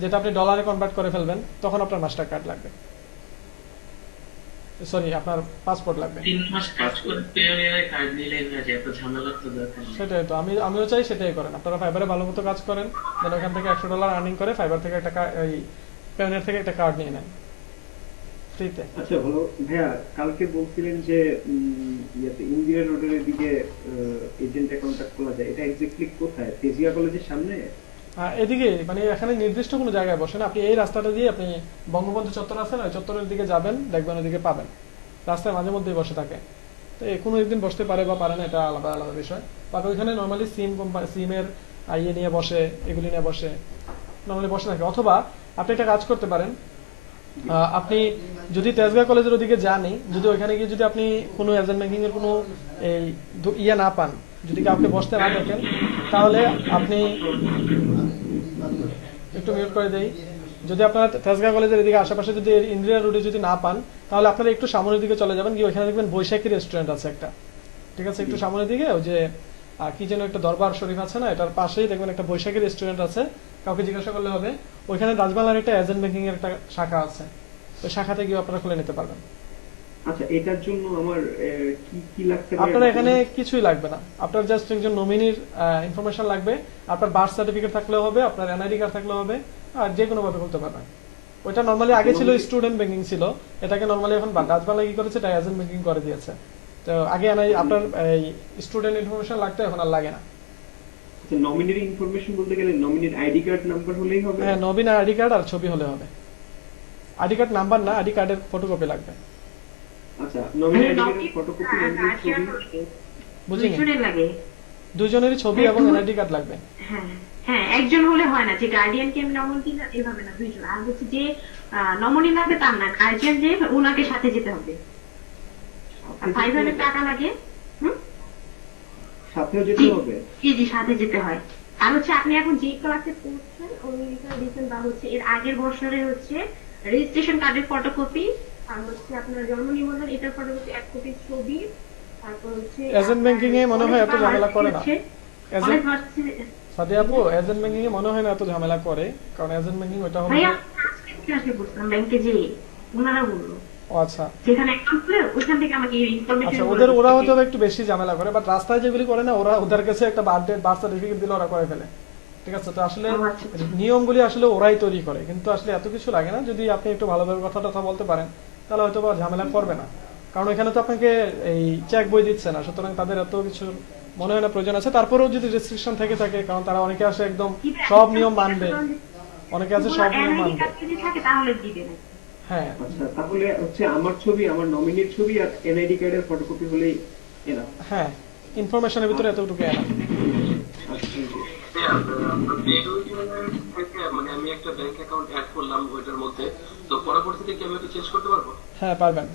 যেটা আপনি ডলারে কনভার্ট করে ফেলবেন, তখন আপনার মাস্টার কার্ড লাগবে, সরি আপনার পাসপোর্ট লাগবে। 3 মাস কাজ করে পেয়ারে কার্ড নিলে না যে এত ঝামেলা তো দরকার নেই। সেটাই তো আমিও চাই সেটাই করেন। আপনারা ফাইবারে ভালো মতো কাজ করেন, দেন ওখান থেকে $100 আর্নিং করে ফাইবার থেকে একটা এই পেওনিয়ার থেকে একটা কার্ড নিয়ে নেন ফ্রিতে। আচ্ছা ভালো ভাইয়া, কালকে বলছিলেন যে ইন্দিরা রোডের দিকে এজেন্ট অ্যাকাউন্টটা খোলা যায়, এটা এক্স্যাক্টলি কোথায়? তেজিয়া কলেজের সামনে? এদিকে মানে এখানে নির্দিষ্ট কোনো জায়গায় বসেন, আপনি এই রাস্তাটা দিয়ে আপনি বঙ্গবন্ধু চত্বর আছে না, ওই চত্বরের দিকে যাবেন, দেখবেন ওইদিকে পাবেন, রাস্তায় মাঝে মধ্যেই বসে থাকে। তো কোনো একদিন বসতে পারে বা পারে না, এটা আলাদা আলাদা বিষয়। বাট ওইখানে নর্মালি সিমের ইয়ে নিয়ে বসে, এগুলি নিয়ে বসে নর্মালি বসে থাকে। অথবা আপনি একটা কাজ করতে পারেন, আপনি যদি তেজগাঁও কলেজের ওদিকে যানই, যদি ওইখানে গিয়ে যদি আপনি কোনো এজেন্ট ব্যাংকিং এর কোনো এই ইয়ে না পান, যদি কাউকে বসতে না দেখেন, তাহলে আপনি একটু মিউট করে দেই। যদি আপনারা তেজগাঁও কলেজের এদিকে আশেপাশে যদি ইন্দিরা রোডে যদি না পান, তাহলে আপনারা একটু সামনের দিকে চলে যাবেন, গিয়ে ওইখানে দেখবেন বৈশাখী রেস্টুরেন্ট আছে একটা, ঠিক আছে? একটু সামনের দিকে ওই যে কি যেন একটা দরবার শরীফ আছে না, এটার পাশেই দেখবেন একটা বৈশাখী রেস্টুরেন্ট আছে, কাউকে জিজ্ঞাসা করলে হবে। ওইখানে রাজবাংলার একটা এজেন্ট ব্যাংকিং এর একটা শাখা আছে, ওই শাখাতে গিয়ে আপনারা খুলে নিতে পারবেন। আচ্ছা, এটার জন্য আমার কি কি লাগতে পারে? আপনার এখানে কিছুই লাগবে না, আপনার জাস্ট একজন নমিনির ইনফরমেশন লাগবে, আপনার বার্থ সার্টিফিকেট থাকলেও হবে, আপনার এনআইডি কার্ড থাকলেও হবে, আর যে কোনো ভাবে খুলতে পারবেন। ওইটা নরমালি আগে ছিল স্টুডেন্ট ব্যাংকিং ছিল, এটাকে নরমালি এখন রাজবাংলা কি করেছে, এটা এজেন্ট ব্যাংকিং করে দিয়েছে। তো আগে আপনার এই স্টুডেন্ট ইনফরমেশন লাগতো, এখন আর লাগে না। নমিনির ইনফরমেশন বলতে গেলে নমিনির আইডি কার্ড নাম্বার হলেই হবে? হ্যাঁ, নমিনির আইডি কার্ড আর ছবি হলে হবে। আইডি কার্ড নাম্বার না, আইডি কার্ডের ফটোকপি লাগবে। আচ্ছা, নমিনির আইডি কার্ডের ফটোকপি লাগবে, ছবি বুঝিনি? লাগে দুজনেরই ছবি এবং এনআইডি কার্ড লাগবে। হ্যাঁ হ্যাঁ, একজন হলে হয় না যে গার্ডিয়ানকে আমি নমিনি না, এভাবে না, দুইজন। আর হচ্ছে যে নমিনি লাগবে তার না, গার্ডিয়ান যে ওনাকে সাথে যেতে হবে। 500 টাকা লাগে। সাথেও যেতে হবে? জি জি, সাথে যেতে হয়। আর হচ্ছে আপনি এখন যে ক্লাসে পড়ছেন ওই দিচ্ছেন, বা হচ্ছে এর আগের বছরের হচ্ছে রেজিস্ট্রেশন কার্ডের ফটোকপি আর হচ্ছে আপনার জন্ম নিবন্ধন, এটার পরে হচ্ছে 1 কপি ছবি, তারপর হচ্ছে এজেন্ট ব্যাংকিং এ মনে হয় এত ঝামেলা করে না। অনেক ভার্সিটি সাদিয়া আপু, এজেন্ট ব্যাংকিং এ মনে হয় না এত ঝামেলা করে, কারণ এজেন্ট ব্যাংকিং ওটা হলো ভাইয়া আজকে বলছিলাম ব্যাংকে যে ওনারা বললো ও আচ্ছা যেখানে অ্যাকাউন্ট খুলে ওখান থেকে আমাকে ইনফরমেশন আচ্ছা, ওরা হয়তো একটু বেশি ঝামেলা করে, বাট রাস্তায় যেগুলি করে না, ওদের কাছে একটা বার্থ সার্টিফিকেট দিলে ওরা করে ফেলে। ঠিক আছে, তো আসলে নিয়মগুলি আসলে ওরাই তৈরি করে, কিন্তু আসলে এত কিছু লাগে না। যদি আপনি একটু ভালোভাবে কথা বলতে পারেন তাহলে হয়তো বা ঝামেলা করবে না, কারণ এখানে তো আপনাকে এই চেক বই দিচ্ছে না, সুতরাং তাদের এত কিছু মনে হয় না প্রয়োজন আছে। তারপরেও যদি রেস্ট্রিকশন থেকে থাকে, কারণ তারা অনেকে আসে একদম সব নিয়ম মানবে, অনেকে আছে সব নিয়ম মানবে। থাকে তাহলে দিবে না। হ্যাঁ আচ্ছা, তাহলে হচ্ছে আমার ছবি, আমার নমিনির ছবি আর এনআইডি কার্ডের ফটোকপি হলেই এনা? হ্যাঁ, ইনফরমেশনের ভিতরে এতটুকু এনা। মানে আমি একটা ব্যাংক অ্যাকাউন্ট অ্যাড করলাম ওইটার মধ্যে, তো পরবর্তীতে কি আমি চেঞ্জ করতে পারবো? হ্যাঁ পারবেন।